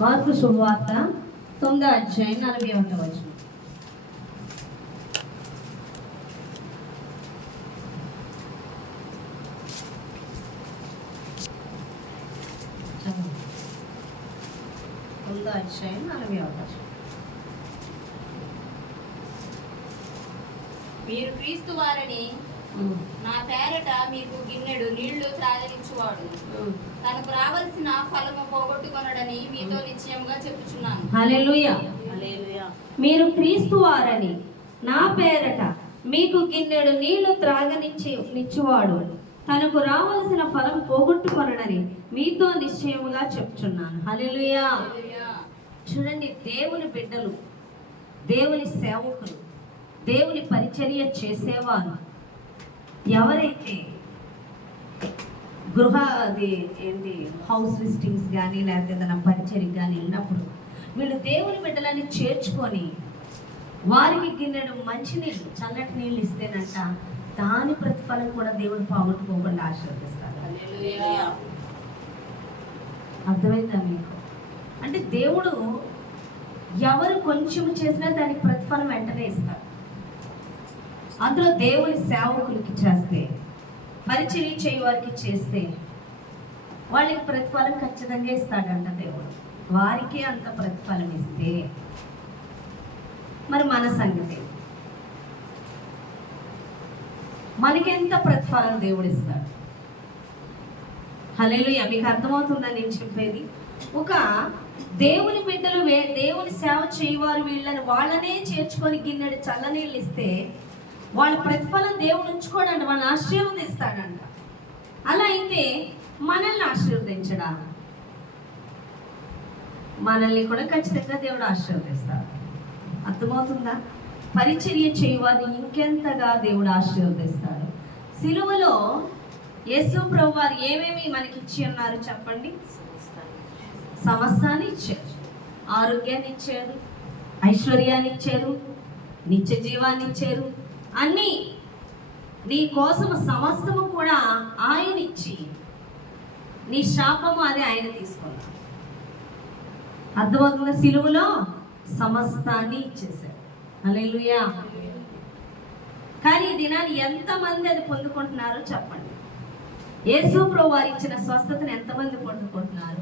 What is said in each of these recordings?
Mark శుభవార్త 9వ అధ్యాయం 41వ వచనం. మీరు క్రీస్తు వారని నా పేరట మీకు గిన్నెడు నీళ్లు త్రాగనిచ్చువాడు తనకు రావలసిన ఫలము పోగొట్టుకొనడని మీతో నిశ్చయముగా చెప్పుచున్నాను. హల్లెలూయా. మీరు క్రీస్తు వారని నా పేరట మీకు గిన్నెడు నీళ్లు త్రాగనిచ్చువాడు తనకు రావలసిన ఫలం పోగొట్టుకొనడని మీతో నిశ్చయముగా చెప్తున్నాను. హల్లెలూయా. చూడండి, దేవుని బిడ్డలు, దేవుని సేవకులు, దేవుని పరిచర్య చేసేవారు ఎవరైతే హౌస్ విజిటింగ్స్ కానీ లేకపోతే ఏదైనా పరిచర్య కానీ వెళ్ళినప్పుడు వీళ్ళు దేవుని బిడ్డలని చేర్చుకొని వారికి గిన్నెడు మంచినీళ్ళు, చల్లటి నీళ్ళు ఇస్తేనంట దాని ప్రతిఫలం కూడా దేవుడు పోగొట్టుకోకుండా ఆశీర్వదిస్తాడు. అర్థమైందా మీకు? అంటే దేవుడు ఎవరు కొంచెం చేసినా దానికి ప్రతిఫలం వెంటనే ఇస్తాడు. అందులో దేవుని సేవకులకి చేస్తే, పరిచర్య చేయ వారికి చేస్తే వాళ్ళకి ప్రతిఫలం ఖచ్చితంగా ఇస్తాడంట దేవుడు. వారికే అంత ప్రతిఫలం ఇస్తే మరి మన సంగతి, మనకెంత ప్రతిఫలం దేవుడు ఇస్తాడు? హల్లెలూయా. మీకు అర్థమవుతుందా నేను చెప్పేది? ఒక దేవుని బిడ్డలు దేవుని సేవ చేయవారు వీళ్ళని వాళ్ళనే చేర్చుకొని గిన్నెడు చల్లనీళ్ళు ఇస్తే వాళ్ళ ప్రతిఫలం దేవుడు ఉంచుకోడంట, వాళ్ళని ఆశీర్వదిస్తాడంట. అలా అయితే మనల్ని ఆశీర్వదించడా? మనల్ని కూడా ఖచ్చితంగా దేవుడు ఆశీర్వదిస్తాడు. అర్థమవుతుందా? పరిచర్య చేయవారిని ఇంకెంతగా దేవుడు ఆశీర్వదిస్తాడు. సిలువలో యేసు ప్రభువు వారు ఏమేమి మనకి ఇచ్చి ఉన్నారు చెప్పండి? సమస్తాన్ని ఇచ్చారు. ఆరోగ్యాన్ని ఇచ్చారు, ఐశ్వర్యాన్ని ఇచ్చారు, నిత్య జీవాన్ని ఇచ్చారు. అన్నీ నీ కోసం సమస్తము కూడా ఆయన ఇచ్చి నీ శాపము అది ఆయన తీసుకున్నాడు. అర్థమవుతుందా? సిలువలో సమస్తాన్ని ఇచ్చేశారు. హల్లెలూయా. కానీ ఈ దినాన్ని ఎంతమంది అది పొందుకుంటున్నారో చెప్పండి. యేసు ప్రభువు వారు ఇచ్చిన స్వస్థతను ఎంతమంది పొందుకుంటున్నారు?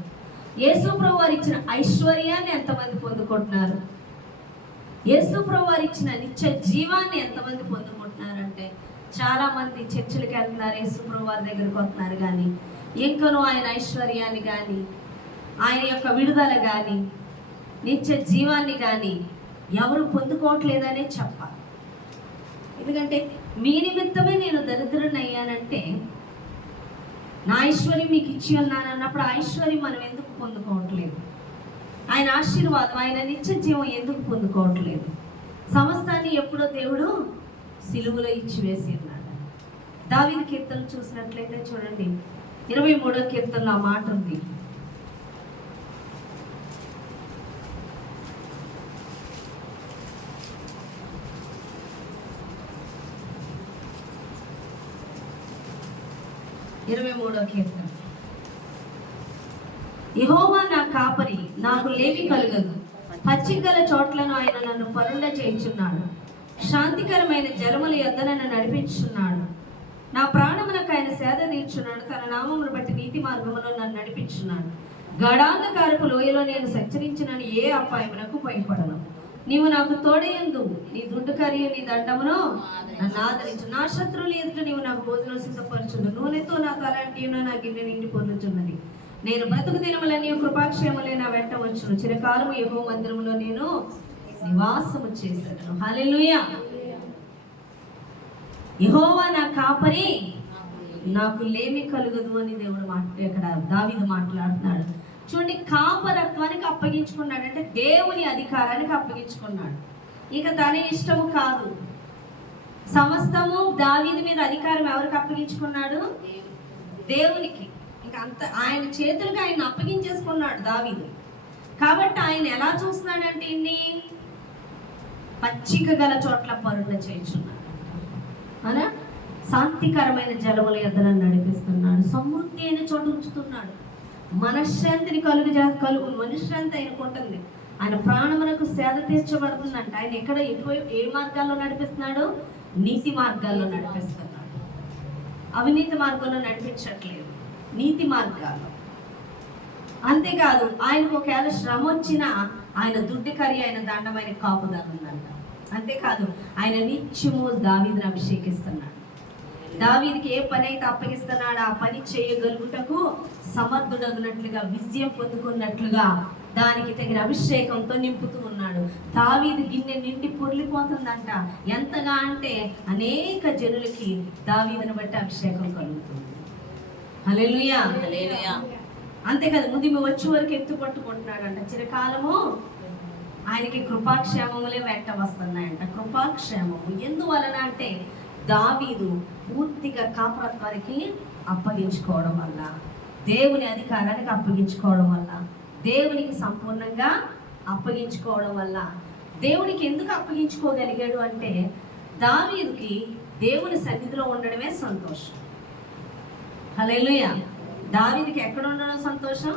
యేసు ప్రభువు వారు ఇచ్చిన ఐశ్వర్యాన్ని ఎంతమంది పొందుకుంటున్నారు? యేసు ప్రభువు వారు ఇచ్చిన నిత్య జీవాన్ని ఎంతమంది పొందుకుంటున్నారంటే చాలా మంది చర్చిలకు వెళ్తున్నారు, యేసు ప్రభువు వారి దగ్గరికి వస్తున్నారు, కానీ ఇంకనూ ఆయన ఐశ్వర్యాన్ని కానీ ఆయన యొక్క విడుదల కానీ నిత్య జీవాన్ని కానీ ఎవరు పొందుకోవట్లేదనే చెప్పాలి. ఎందుకంటే మీ నిమిత్తమే నేను దరిద్రుని అయ్యానంటే, నా ఐశ్వర్యం మీకు ఇచ్చి ఉన్నాను అన్నప్పుడు ఆ ఐశ్వర్యం మనం ఎందుకు పొందుకోవట్లేదు? ఆయన ఆశీర్వాదం, ఆయన నిత్య జీవం ఎందుకు పొందుకోవట్లేదు? సమస్తాన్ని ఎప్పుడో దేవుడు సిలువలో ఇచ్చి వేసి ఉన్నాడు. దావీదు కీర్తనలు చూసినట్లయితే చూడండి, 23వ కీర్తనలో ఆ మాట ఉంది. యెహోవా నా కాపరి, నాకు లేమి కలుగదు. పచ్చికల చోట్లను ఆయన నన్ను పరుండ చేయించున్నాడు. శాంతికరమైన జలముల యొద్ద నన్ను నడిపించున్నాడు. నా ప్రాణమునకు ఆయన సేద తీర్చున్నాడు. తన నామమును బట్టి నీతి మార్గములో నన్ను నడిపించున్నాడు. గడాంధకారపు లోయలో నేను సంచరించినని ఏ అపాయమునకు భయపడను. నీవు నాకు తోడయందు, నీ దుడ్డు కరియు నీ దండమును నన్ను ఆదరించు. నా శత్రువుల ఎదుట నీవు నాకు భోజనం సిద్ధపరచును. నూనెతో నా తలంటియును నా గిన్నె నిండి పొందుతున్నది. నేను బ్రతుకు దినములని కృపాక్షేమలే నా వెంట వచ్చును. చిరకాలము యెహోవా మందిరములో నేను నివాసము చేశాను. హల్లెలూయా. యెహోవా నా కాపరి, నాకు లేమి కలుగదు అని దేవుడు ఇక్కడ దావీదు మాట్లాడుతున్నాడు. చూడండి, కాపరత్వానికి అప్పగించుకున్నాడు అంటే దేవుని అధికారానికి అప్పగించుకున్నాడు. ఇక తన ఇష్టము కాదు. సమస్తము దావీదు మీద అధికారం ఎవరికి అప్పగించుకున్నాడు? దేవునికి. ఇంకా అంత ఆయన చేతులకు ఆయన అప్పగించేసుకున్నాడు దావీదు. కాబట్టి ఆయన ఎలా చూస్తున్నాడంటే ఇన్ని పచ్చిక గల చోట్ల పరుండ చేయించున్నాడు. అనా శాంతికరమైన జలముల యొద్ద నడిపిస్తున్నాడు. సమృద్ధి అయిన చోట ఉంచుతున్నాడు. మనశ్శాంతిని కలుగు మనశ్శాంతి ఆయనకు ఉంటుంది. ఆయన ప్రాణమునకు సేద తీర్చబడుతుందంట. ఆయన ఎక్కడ ఎటువైపు ఏ మార్గాల్లో నడిపిస్తున్నాడు? నీతి మార్గాల్లో నడిపిస్తున్నాడు. అవినీతి మార్గంలో నడిపించట్లేదు, నీతి మార్గాల్లో. అంతేకాదు, ఆయనకు ఒకవేళ శ్రమ వచ్చినా ఆయన దుడ్డికరి, ఆయన దండమైన కాపుదల ఉందంట. అంతేకాదు, ఆయన నిత్యము దావీదుని అభిషేకిస్తున్నాడు. దావీదుకి ఏ పని అయితే అప్పగిస్తున్నాడో ఆ పని చేయగలుగుటకు సమర్థుడగినట్లుగా, విజయం పొందుకున్నట్లుగా దానికి తగిన అభిషేకంతో నింపుతూ ఉన్నాడు. దావీదు గిన్నె నిండి పొర్లిపోతుందంట. ఎంతగా అంటే అనేక జనులకి దావీదుని బట్టి అభిషేకం కలుగుతుంది. హల్లెలూయా. అంతేకాదు, ముదిమి వచ్చే వరకు ఎత్తు పట్టుకుంటున్నాడంట. చిరకాలము ఆయనకి కృపాక్షేమములే వెంట వస్తున్నాయంట. కృపాక్షేమము ఎందువలన అంటే దావీదు పూర్తిగా కాపురత్వానికి అప్పగించుకోవడం వల్ల, దేవుని అధికారానికి అప్పగించుకోవడం వల్ల, దేవునికి సంపూర్ణంగా అప్పగించుకోవడం వల్ల. దేవునికి ఎందుకు అప్పగించుకోగలిగాడు అంటే దావీదుకి దేవుని సన్నిధిలో ఉండడమే సంతోషం. హల్లెలూయా. దావీదుకి ఎక్కడ ఉండడం సంతోషం?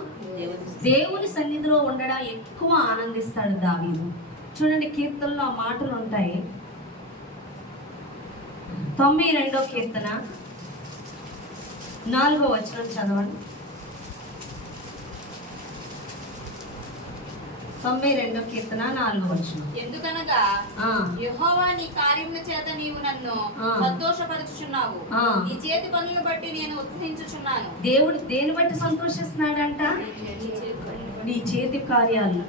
దేవుని సన్నిధిలో ఉండడం ఎక్కువ ఆనందిస్తాడు దావీదు. చూడండి, కీర్తనలో ఆ మాటలు ఉంటాయి. 92వ కీర్తన 4వ వచనం చదవండి. 92వ కీర్తన 4వ వచనం. ఎందుకనగా యెహోవా నీ కార్యముల చేత నీవు నన్ను సంతోషపరచుచున్నావు, నీ చేతి పనులను బట్టి నేను ఉత్సహించుచున్నాను. దేవుడు దేని బట్టి సంతోషిస్తున్నాడంట? నీ చేతి కార్యాలు,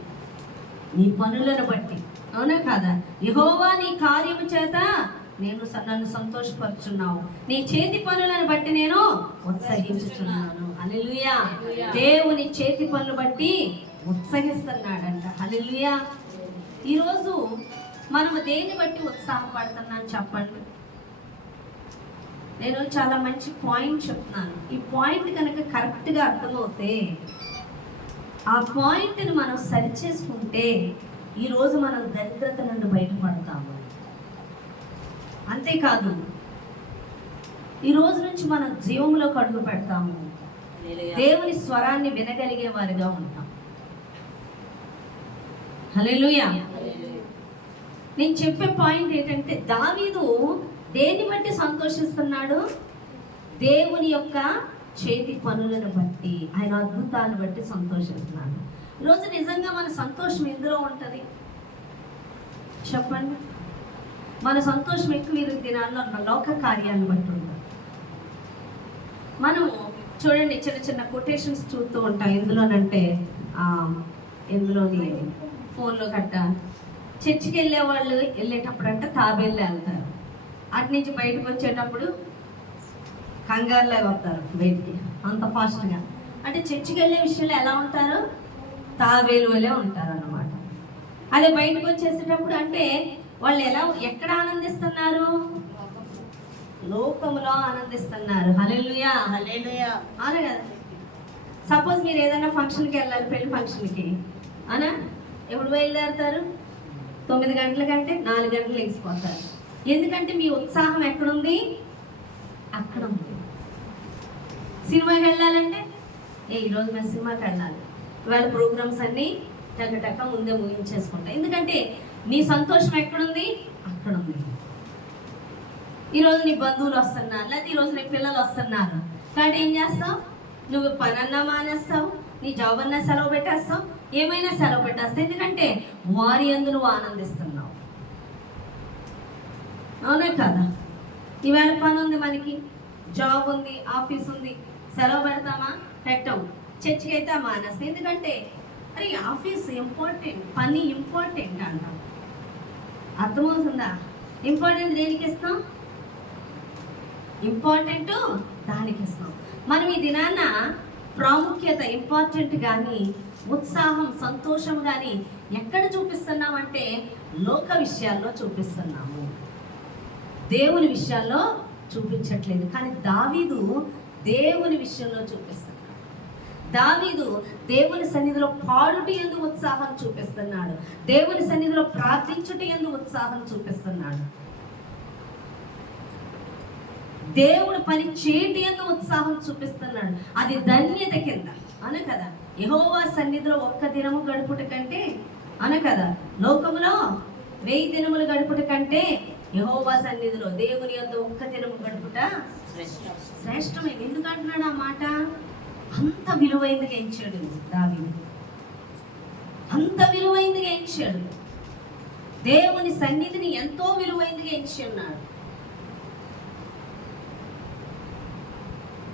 నీ పనులను బట్టి. అవునా కాదా? యెహోవా నీ కార్యము చేత నన్ను సంతోషపరుచున్నావు, నీ చేతి పనులను బట్టి నేను ఉత్సహించుచున్నాను. హల్లెలూయా. దేవుని చేతి పనులు బట్టి ఉత్సహిస్తున్నాడంట. హల్లెలూయా. ఈరోజు మనము దేన్ని బట్టి ఉత్సాహపడుతున్నాం చెప్పండి? నేను చాలా మంచి పాయింట్ చెప్తున్నాను. ఈ పాయింట్ కనుక కరెక్ట్గా అర్థమవుతే, ఆ పాయింట్ని మనం సరిచేసుకుంటే ఈరోజు మనం దరిద్రత నుండి బయటపడతాము. అంతేకాదు, ఈ రోజు నుంచి మనం జీవంలోకి అడుగు పెడతాము. దేవుని స్వరాన్ని వినగలిగే వారిగా ఉంటాం. హల్లెలూయా. నేను చెప్పే పాయింట్ ఏంటంటే దావీదు దేన్ని బట్టి సంతోషిస్తున్నాడు? దేవుని యొక్క చేతి పనులను బట్టి, ఆయన అద్భుతాలను బట్టి సంతోషిస్తున్నాడు. ఈరోజు నిజంగా మన సంతోషం ఎందులో ఉంటుంది చెప్పండి? మన సంతోషం ఎక్కువ ఈ దినాల్లో లోక కార్యాలను బట్టి ఉంటుంది. మనము చూడండి, చిన్న చిన్న కొటేషన్స్ చూస్తూ ఉంటాం. ఎందులోనంటే ఎందులోని ఫోన్లో గట్ట చర్చికి వెళ్ళే వాళ్ళు వెళ్ళేటప్పుడు అంటే తాబేళ్ళు వెళ్తారు, అటు నుంచి బయటకు వచ్చేటప్పుడు కంగారులో వస్తారు బయటికి అంత ఫాస్ట్గా. అంటే చర్చికి వెళ్ళే విషయంలో ఎలా ఉంటారు? తాబేలు వలే ఉంటారు అన్నమాట. అదే బయటకు వచ్చేసేటప్పుడు అంటే వాళ్ళు ఎక్కడ ఆనందిస్తున్నారు? లోకములో ఆనందిస్తున్నారు. హల్లెలూయా. హల్లెలూయా. అవునా కదా? సపోజ్ మీరు ఏదైనా ఫంక్షన్కి వెళ్ళాలి, పెళ్లి ఫంక్షన్కి, అవునా? ఎప్పుడు బయలుదేరుతారు? 9 గంటల కంటే 4 గంటలు లెగిసిపోతారు. ఎందుకంటే మీ ఉత్సాహం ఎక్కడుంది? అక్కడ ఉంది. సినిమాకి వెళ్ళాలంటే ఈరోజు మేము సినిమాకి వెళ్ళాలి, ఇవాళ ప్రోగ్రామ్స్ అన్నీ టక్క ముందే ముగించేసుకుంటాం. ఎందుకంటే నీ సంతోషం ఎక్కడుంది? అక్కడ ఉంది. ఈరోజు నీ బంధువులు వస్తున్నారు, లేకపోతే ఈరోజు నీ పిల్లలు వస్తున్నారు. కాబట్టి ఏం చేస్తావు? నువ్వు పనన్నా మానేస్తావు, నీ జాబ్ అన్నా సెలవు పెట్టేస్తావు, ఏమైనా సెలవు పెట్టేస్తావు. ఎందుకంటే వారి యందు నువ్వు ఆనందిస్తున్నావు. అవునే కదా? ఈవేళ పని ఉంది, మనకి జాబ్ ఉంది, ఆఫీస్ ఉంది, సెలవు పెడతామా? పెట్టాము. చర్చికి అయితే మానేస్తాం. ఎందుకంటే అరే ఆఫీస్ ఇంపార్టెంట్, పని ఇంపార్టెంట్ అంటాం. అర్థమవుతుందా? ఇంపార్టెంట్ దేనికి ఇస్తాం? ఇంపార్టెంట్ దానికి ఇస్తాం. మనం ఈ దినాన ప్రాముఖ్యత, ఇంపార్టెంట్ కానీ, ఉత్సాహం, సంతోషం కానీ ఎక్కడ చూపిస్తున్నామంటే లోక విషయాల్లో చూపిస్తున్నాము, దేవుని విషయాల్లో చూపించట్లేదు. కానీ దావీదు దేవుని విషయంలో చూపిస్తున్నాడు. దావీదు దేవుని సన్నిధిలో పాడుట యందు ఉత్సాహం చూపిస్తున్నాడు, దేవుని సన్నిధిలో ప్రార్థించుట యందు ఉత్సాహం చూపిస్తున్నాడు, దేవుడు పని చేయటి యందు ఉత్సాహం చూపిస్తున్నాడు. అది ధన్యత కింద. అన కదా, యెహోవా సన్నిధిలో ఒక్క దినము గడుపుట కంటే అన కదా, లోకములో 1000 దినములు గడుపుట కంటే యెహోవా సన్నిధిలో దేవుని యొద్ద ఒక్క దినము గడుపుట శ్రేష్టమైంది. ఎందుకంటున్నాడు ఆ మాట? అంత విలువైందిగా ఎంచాడు దావీదు, అంత విలువైందిగా ఎంచాడు. దేవుని సన్నిధిని ఎంతో విలువైందిగా ఎంచి ఉన్నాడు.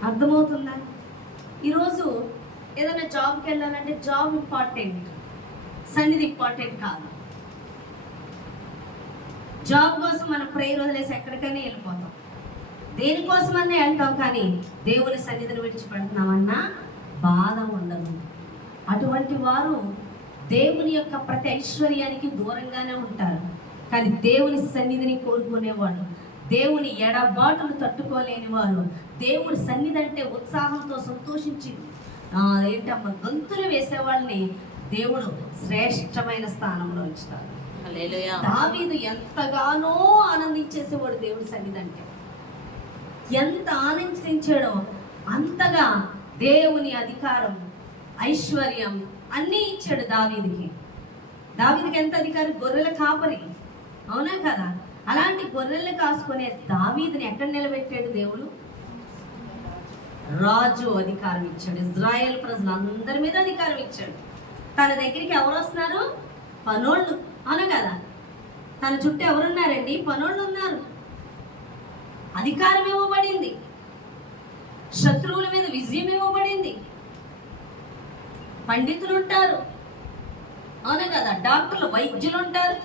అర్థమవుతుందా? ఈరోజు ఏదైనా జాబ్కి వెళ్ళాలంటే జాబ్ ఇంపార్టెంట్, సన్నిధి ఇంపార్టెంట్ కాదు. జాబ్ కోసం మనం ప్రేయర్ వదిలేసి ఎక్కడికైనా వెళ్ళిపోతాం, దేనికోసమన్నా వెళ్తాం, కానీ దేవుని సన్నిధిని విడిచిపెడుతున్నామన్నా బాధ ఉండదు. అటువంటి వారు దేవుని యొక్క ప్రతి ఐశ్వర్యానికి దూరంగానే ఉంటారు. కానీ దేవుని సన్నిధిని కోరుకునేవాడు, దేవుని ఎడబాటును తట్టుకోలేని వారు, దేవుడి సన్నిధి అంటే ఉత్సాహంతో సంతోషించి ఏంటమ్మా గంతులు వేసేవాళ్ళని దేవుడు శ్రేష్టమైన స్థానంలో ఉంచుతాడు. దావీదు ఎంతగానో ఆనందించేసేవాడు దేవుడి సన్నిధి అంటే. ఎంత ఆనందించాడో అంతగా దేవుని అధికారం, ఐశ్వర్యం అన్నీ ఇచ్చాడు దావీదుకి. దావీదుకి ఎంత అధికారం? గొర్రెల కాపరి, అవునా కదా? అలాంటి గొర్రెలు కాసుకునే దావీదుని ఎక్కడ నిలబెట్టాడు దేవుడు? రాజు అధికారం ఇచ్చాడు. ఇజ్రాయేల్ ప్రజలందరి మీద అధికారం ఇచ్చాడు. తన దగ్గరికి ఎవరు వస్తున్నారు? పనోళ్ళు, అవునా కదా? తన చుట్టూ ఎవరున్నారండి? పనోళ్ళు ఉన్నారు. అధికారం ఇవ్వబడింది, శత్రువుల మీద విజయం ఇవ్వబడింది. పండితులు ఉంటారు, అవునా కదా? డాక్టర్లు, వైద్యులు ఉంటారు.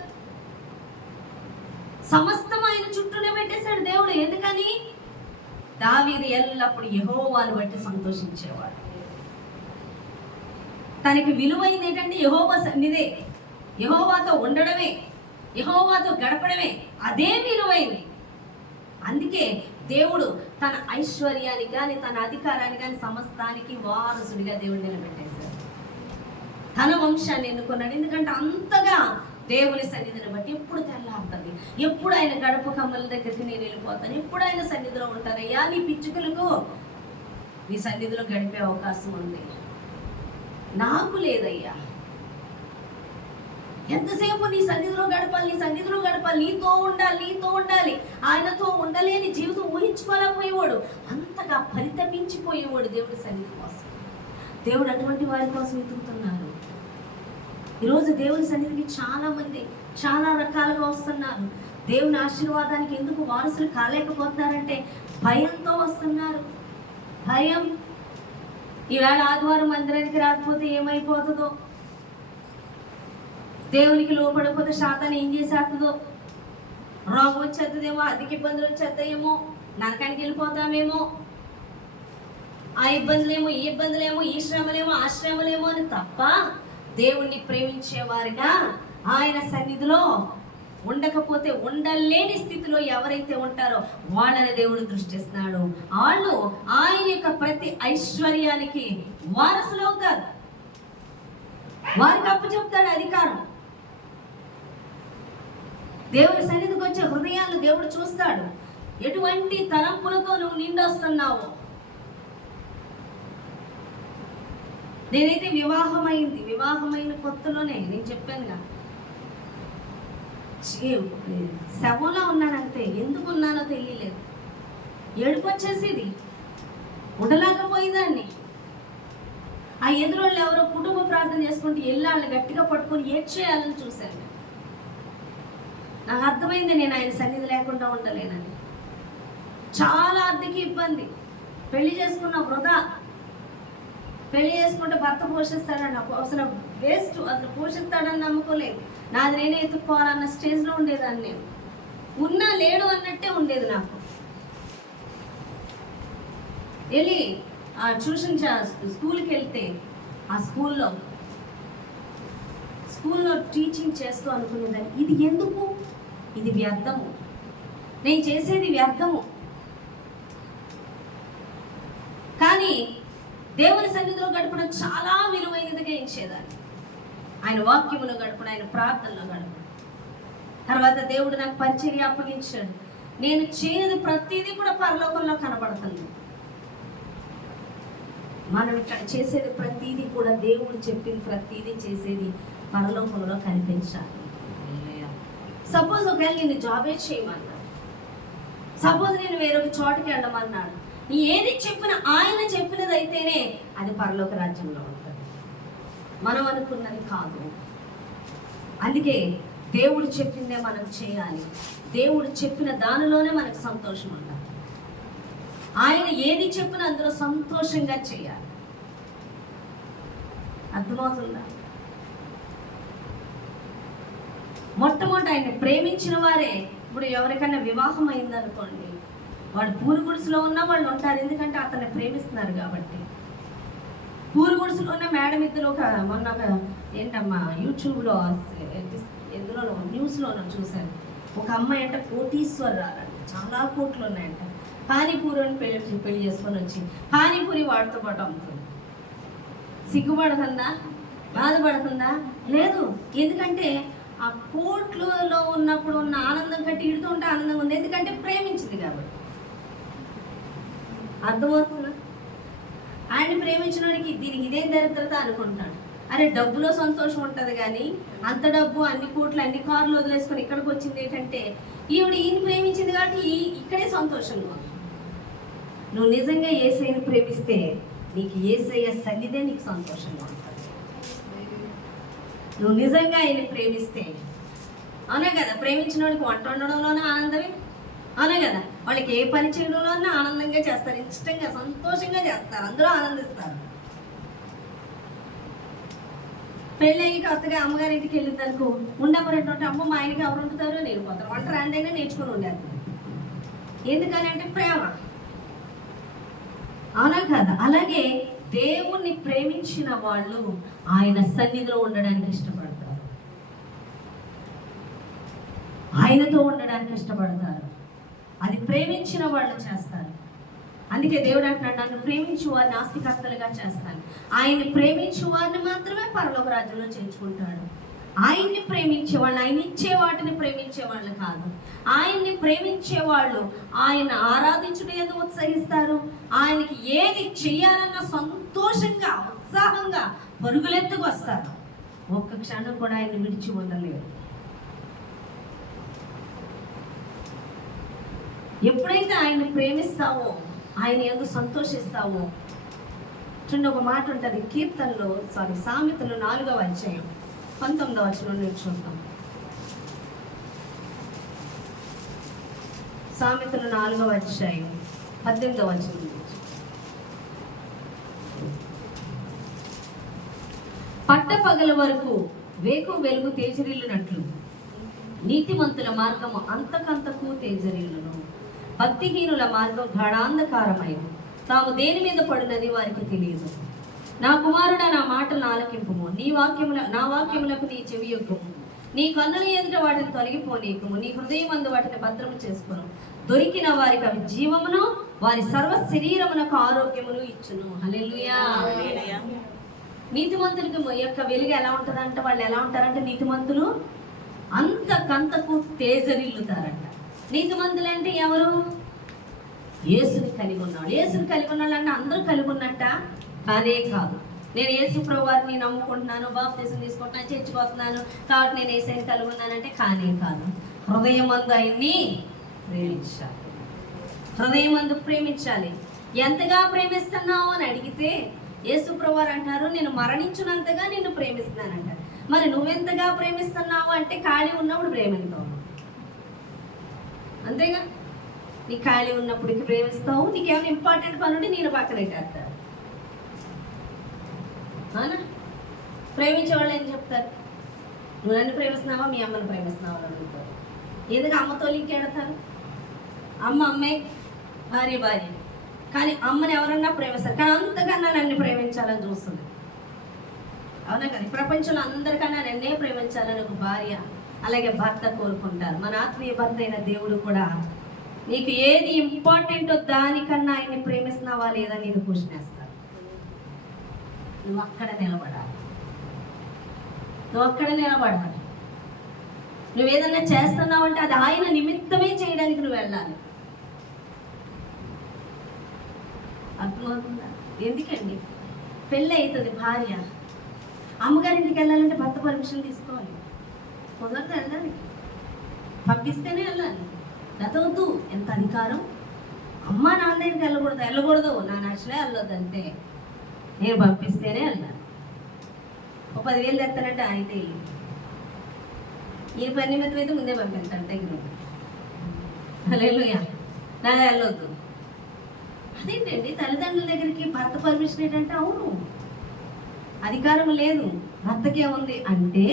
సమస్తం ఆయన చుట్టూనే పెట్టేశాడు దేవుడు. ఎందుకని? దావీదు ఎల్లప్పుడు యెహోవాను బట్టి సంతోషించేవాడు. తనకి విలువైంది ఏంటంటే యెహోవా సన్నిధే, యెహోవాతో ఉండడమే, యెహోవాతో గడపడమే, అదే విలువైంది. అందుకే దేవుడు తన ఐశ్వర్యానికి కానీ తన అధికారాన్ని కానీ సమస్తానికి వారసుడిగా దేవుడు నిలబెట్టేశాడు. తన వంశాన్ని ఎన్నుకున్నాడు. ఎందుకంటే అంతగా దేవుని సన్నిధిని బట్టి ఎప్పుడు తెల్లారుతుంది, ఎప్పుడు ఆయన గడప కమ్మల దగ్గరికి నేను వెళ్ళిపోతాను, ఎప్పుడు ఆయన సన్నిధిలో ఉంటారయ్యా, నీ పిచ్చుకలకు నీ సన్నిధిలో గడిపే అవకాశం ఉంది, నాకు లేదయ్యా. ఎంతసేపు నీ సన్నిధిలో గడపాలి, నీ సన్నిధిలో గడపాలి, నీతో ఉండాలి, నీతో ఉండాలి. ఆయనతో ఉండలేని జీవితం ఊహించుకోలేకపోయేవాడు, అంతగా పరితపించిపోయేవాడు దేవుడి సన్నిధి కోసం. దేవుడు అటువంటి వారి కోసం వెతుకుతున్నారు. ఈరోజు దేవుని సన్నిధికి చాలా మంది చాలా రకాలుగా వస్తున్నారు. దేవుని ఆశీర్వాదానికి ఎందుకు వారసులు కాలేకపోతున్నారంటే భయంతో వస్తున్నారు. భయం. ఈవేళ ఆదివారం మందిరానికి రాకపోతే ఏమైపోతుందో, దేవునికి లోపడకపోతే శాతాన్ని ఏం చేసేస్తుందో, రోగం వచ్చేస్తుందేమో, అధిక ఇబ్బందులు వచ్చేస్తాయేమో, నరకానికి వెళ్ళిపోతామేమో, ఆ ఇబ్బందులేమో ఈ ఇబ్బందులేమో, ఈ శ్రమలేమో ఆ శ్రమలేమో అని తప్ప దేవుణ్ణి ప్రేమించేవారిగా ఆయన సన్నిధిలో ఉండకపోతే ఉండలేని స్థితిలో ఎవరైతే ఉంటారో వాళ్ళని దేవుడు దృష్టిస్తున్నాడు. వాళ్ళు ఆయన యొక్క ప్రతి ఐశ్వర్యానికి వారసులు అవుతారు. వారికి అప్పచెప్తాడు అధికారం. దేవుడి సన్నిధికి వచ్చే హృదయాలు దేవుడు చూస్తాడు. ఎటువంటి తలంపులతో నువ్వు నిండొస్తున్నావు. నేనైతే వివాహమైన కొత్తలోనే నేను చెప్పానుగా, శవంలో ఉన్నానంతే. ఎందుకు ఉన్నానో తెలియలేదు, ఏడుపు వచ్చేసేది, ఉండలేకపోయేదాన్ని. ఆ ఎదురోళ్ళు ఎవరో కుటుంబ ప్రార్థన చేసుకుంటే వెళ్ళాలని గట్టిగా పట్టుకొని ఏడ్చేయాలని చూశాను. నాకు అర్థమైంది నేను ఆయన సన్నిధి లేకుండా ఉండలేనని. చాలా ఆర్థిక ఇబ్బంది, పెళ్లి చేసుకున్న వృధా. పెళ్లి చేసుకుంటే భర్త పోషిస్తాడని అసలు వేస్ట్, అసలు పోషిస్తాడని నమ్ముకోలేదు. నాది నేనే ఎత్తుక్కోవాలన్న స్టేజ్లో ఉండేదాన్ని. నేను ఉన్నా లేడు అన్నట్టే ఉండేది నాకు. వెళ్ళి ఆ ట్యూషన్ స్కూల్కి వెళ్తే ఆ స్కూల్లో టీచింగ్ చేస్తూ అనుకునేదాన్ని, ఇది ఎందుకు, ఇది వ్యర్థము, నేను చేసేది వ్యర్థము. కానీ దేవుని సన్నిధిలో గడపడం చాలా విలువైనదిగా ఎంచేదాన్ని. ఆయన వాక్యములో గడపడం, ఆయన ప్రార్థనలో గడపడం. తర్వాత దేవుడు నాకు పరిచర్య అప్పగించాడు. నేను చేయనిది ప్రతిదీ కూడా పరలోకంలో కనబడుతుంది. మనం ఇక్కడ చేసేది ప్రతిదీ కూడా దేవుడు చెప్పిన ప్రతిదీ చేసేది పరలోకంలో కనిపించాలి. సపోజ్ ఒకవేళ నేను జాబే చేయమన్నాడు, సపోజ్ నేను వేరొక చోటుకి వెళ్ళమన్నాడు, నీ ఏది చెప్పినా ఆయన చెప్పినది అయితేనే అది పరలోక రాజ్యంలో ఉంటుంది, మనం అనుకున్నది కాదు. అందుకే దేవుడు చెప్పిందే మనం చేయాలి. దేవుడు చెప్పిన దానిలోనే మనకు సంతోషం ఉండాలి. ఆయన ఏది చెప్పినా అందులో సంతోషంగా చేయాలి. అర్థమవుతుందా? మొట్టమొదటి ఆయన ప్రేమించిన వారే. ఇప్పుడు ఎవరికైనా వివాహం అయిందనుకోండి, వాడు పూరు గుడిసెలో ఉన్న వాళ్ళు ఉంటారు, ఎందుకంటే అతన్ని ప్రేమిస్తున్నారు కాబట్టి. పూరు గుడిసెలో ఉన్న మేడం ఇద్దరు మొన్న ఏంటమ్మా యూట్యూబ్లో ఎందులోనో న్యూస్లోనో చూశాను. ఒక అమ్మాయి అంట కోటీశ్వరరాలంట, చాలా కోట్లు ఉన్నాయంట. పానీపూరి అని పెళ్లి చేసుకొని వచ్చి పానీపూరి వాడితో పాటు అమ్ముతుంది. సిగ్గుపడుతుందా? బాధపడుతుందా? లేదు. ఎందుకంటే ఆ కోట్లలో ఉన్నప్పుడు ఉన్న ఆనందం కంటే ఇడుతూ ఉంటే ఆనందంగా ఉంది, ఎందుకంటే ప్రేమించింది కాబట్టి. అర్థమవుతుందా? ఆయన ప్రేమించిన వాడికి దీనికి ఇదేం దరిద్రత అనుకుంటాడు. అరే డబ్బులో సంతోషం ఉంటుంది, కానీ అంత డబ్బు, అన్ని కోట్లు, అన్ని కార్లు వదిలేసుకొని ఇక్కడికి వచ్చింది ఏంటంటే ఈయన ప్రేమించింది కాబట్టి ఇక్కడే సంతోషంగా ఉంది. నువ్వు నిజంగా యేసయ్యని ప్రేమిస్తే నీకు యేసయ్య సన్నిధే నీకు సంతోషంగా ఉంటుంది. నువ్వు నిజంగా ఆయన ప్రేమిస్తే, అవునా కదా? ప్రేమించిన వాడికి వంట వండడంలోనే ఆనందమే, అవునా కదా? వాళ్ళకి ఏ పని చేయడంలోనే ఆనందంగా చేస్తారు, ఇష్టంగా సంతోషంగా చేస్తారు, అందరూ ఆనందిస్తారు. పెళ్ళి కొత్తగా అమ్మగారి ఇంటికి వెళ్ళింది అనుకో, ఉండమరంటే అమ్మ మా ఆయనకి ఎవరు వండుతారో నేను పోతాను, వంట రాందైనా నేర్చుకుని ఉండేది. ఎందుకని అంటే ప్రేమ, అవునా కదా? అలాగే దేవుణ్ణి ప్రేమించిన వాళ్ళు ఆయన సన్నిధిలో ఉండడానికి ఇష్టపడతారు, ఆయనతో ఉండడానికి ఇష్టపడతారు. అది ప్రేమించిన వాళ్ళు చేస్తారు. అందుకే దేవుడు అంటున్నాడు, నన్ను ప్రేమించు వారిని ఆస్తికర్తలుగా చేస్తాను. ఆయన్ని ప్రేమించు వారిని మాత్రమే పరలోక రాజ్యంలో చేర్చుకుంటాడు. ఆయన్ని ప్రేమించే వాళ్ళు, ఆయన ఇచ్చే వాటిని ప్రేమించే వాళ్ళు కాదు. ఆయన్ని ప్రేమించే వాళ్ళు ఆయన ఆరాధించుట ఎందుకు ఉత్సహిస్తారు. ఆయనకి ఏది చెయ్యాలన్న సంతోషంగా, ఉత్సాహంగా పరుగులెత్తుకు వస్తారు. ఒక్క క్షణం కూడా ఆయన విడిచి ఉండలేరు. ఎప్పుడైతే ఆయన్ని ప్రేమిస్తావో, ఆయన ఎందుకు సంతోషిస్తావో, చూడండి ఒక మాట ఉంటుంది కీర్తనలో, సామెతలు 4వ అధ్యాయం 19వ వచనం నుంచి చూద్దాం. సామెతలు 4వ అధ్యాయం 18వ వచనం. పట్టపగల వరకు వేకు వెలుగు తేజరిల్లునట్లు నీతిమంతుల మార్గము అంతకంతకు తేజరిల్లును. భక్తిహీనుల మార్గం గాఢాంధకారమైన, తాము దేని మీద పడినది వారికి తెలియదు. నా కుమారుడా, నా మాటలు ఆలకింపుము, నా వాక్యములకు నీ చెవి యొక్కుము. నీ కన్నుల ఎదుట వాటిని తొలగిపోనీకుము, నీ హృదయం అందు వాటిని భద్రము చేసుకును. దొరికిన వారికి అవి జీవమును, వారి సర్వ శరీరమునకు ఆరోగ్యమును ఇచ్చును. హల్లెలూయా. నీతిమంతులకి యొక్క వెలుగు ఎలా ఉంటుందంట, వాళ్ళు ఎలా ఉంటారంటే నీతిమంతులు అంతకంతకు తేజరిల్లుతారంట. నీతిమంతులు అంటే ఎవరు? యేసుని కలిగి ఉన్నాడు. యేసుని కలిగి ఉన్నాడు అంటే అందరూ కలిగి ఉన్నట్ట కానే కాదు. నేను యేసు ప్రభు వారిని నమ్ముకుంటున్నాను, బాప్తిసం తీసుకుంటున్నాను, చర్చిపోతున్నాను కాబట్టి నేను యేసుని కలిగి ఉన్నానంటే కానే కాదు. హృదయమందు ఆయన్ని ప్రేమించాలి. హృదయమందు ప్రేమించాలి. ఎంతగా ప్రేమిస్తున్నావు అని అడిగితే యేసు ప్రభు వారు అంటారు, నేను మరణించినంతగా నిన్ను ప్రేమిస్తున్నానంట. మరి నువ్వెంతగా ప్రేమిస్తున్నావు అంటే ఖాళీ ఉన్నప్పుడు ప్రేమిస్తావు, అంతేగా? నీ ఖాళీ ఉన్నప్పటికి ప్రేమిస్తావు, నీకేమైనా ఇంపార్టెంట్ పని ఉంటే నేను పక్కనెట్టేస్తాను. అవునా? ప్రేమించే వాళ్ళు ఏం చెప్తారు? నువ్వు నన్ను ప్రేమిస్తున్నావా, మీ అమ్మని ప్రేమిస్తున్నావా అని అడుగుతారు. ఎందుకు అమ్మతో లింక్ ఎడతారు? అమ్మే, భార్య. కానీ అమ్మని ఎవరన్నా ప్రేమిస్తారు, కానీ అంతకన్నా నన్ను ప్రేమించాలని చూస్తుంది. అవునా కదా? ప్రపంచంలో అందరికన్నా నన్నే ప్రేమించాలని ఒక భార్య అలాగే భర్త కోరుకుంటారు. మన ఆత్మీయ భర్త అయిన దేవుడు కూడా నీకు ఏది ఇంపార్టెంటో దానికన్నా ఆయన్ని ప్రేమిస్తున్నావా లేదా నేను క్వశ్చన్ వేస్తాను. నువ్వు అక్కడ నిలబడాలి. నువ్వు ఏదన్నా చేస్తున్నావంటే అది ఆయన నిమిత్తమే చేయడానికి నువ్వు వెళ్ళాలి. అర్థమవుతుందా? ఎందుకండి పెళ్ళి అవుతుంది, భార్య అమ్మగారింటికి వెళ్ళాలంటే భర్త పర్మిషన్ తీసుకోవాలి. కుదరదు వెళ్ళాలి, పంపిస్తేనే వెళ్ళాలి. లేకపోద్దు. ఎంత అధికారం! అమ్మ నాన్న దగ్గరికి వెళ్ళకూడదు నా నచ్చలే వెళ్ళొద్దు అంతే, నేను పంపిస్తేనే వెళ్ళాలి. ఒక 10,000 తెస్తానంటే అయితే ఈ పని నిమిత్తం అయితే ముందే పంపిస్తాను దగ్గర. హల్లెలూయా. నా వెళ్ళొద్దు. అదేంటండి తల్లిదండ్రుల దగ్గరికి భర్త పర్మిషన్ ఏంటంటే అవును అధికారం లేదు, భర్తకే ఉంది అంటే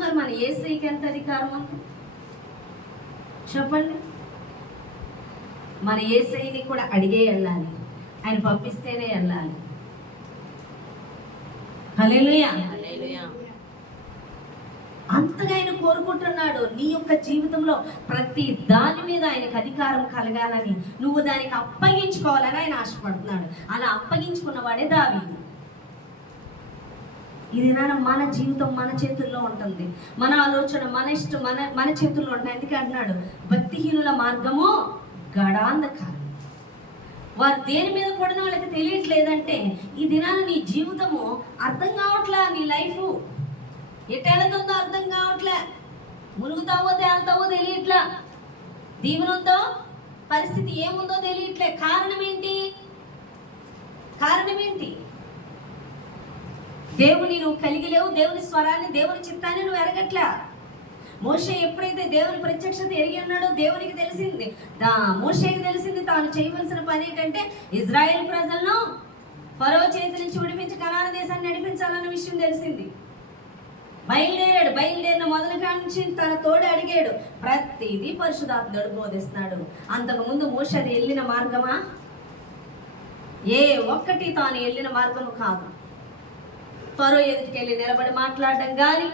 మరి మన యేసయ్యకి ఎంత అధికారం ఉంది చెప్పండి. మన యేసయ్యని కూడా అడిగే వెళ్ళాలి, ఆయన పంపిస్తేనే వెళ్ళాలి. హల్లెలూయా. అంతగా ఆయన కోరుకుంటున్నాడు నీ యొక్క జీవితంలో ప్రతి దాని మీద ఆయనకు అధికారం కలగాలని, నువ్వు దానికి అప్పగించుకోవాలని ఆయన ఆశపడుతున్నాడు. అలా అప్పగించుకున్న వాడే దావీదు. ఇది మన జీవితం మన చేతుల్లో ఉంటుంది, మన ఆలోచన మన ఇష్టం మన చేతుల్లో ఉంటుంది. అందుకే అంటున్నాడు భక్తిహీనుల మార్గము గడాంధకారం. వారు దేని మీద పడిన వాళ్ళకి తెలియట్లేదంటే ఈ దినాన నీ జీవితము అర్థం కావట్లే, నీ లైఫ్ ఎటెళ్తుందో అర్థం కావట్లే, మునుగుతావో తేలుతావో తెలియట్లా, దీవెనుందో పరిస్థితి ఏముందో తెలియట్లే. కారణం ఏంటి? దేవుని నువ్వు కలిగి లేవు, దేవుని స్వరాన్ని దేవుని చిత్తాన్ని నువ్వు ఎరగట్లా. మోషే ఎప్పుడైతే దేవుని ప్రత్యక్షత ఎరిగి ఉన్నాడో దేవునికి తెలిసింది, మోషేకి తెలిసింది తాను చేయవలసిన పని ఏంటంటే ఇజ్రాయెల్ ప్రజలను ఫరో చేతి నుంచి విడిపించి కనాను దేశాన్ని నడిపించాలన్న విషయం తెలిసింది. బయలుదేరిన మొదలు కాంచి తన తోడు అడిగాడు. ప్రతిదీ పరిశుద్ధాత్ముడు బోధిస్తున్నాడు. అంతకుముందు మోషే అది వెళ్ళిన మార్గమా? ఏ ఒక్కటి తాను వెళ్ళిన మార్గము కాదు. ఫరో ఎదుటికి వెళ్ళి నిలబడి మాట్లాడడం కానీ,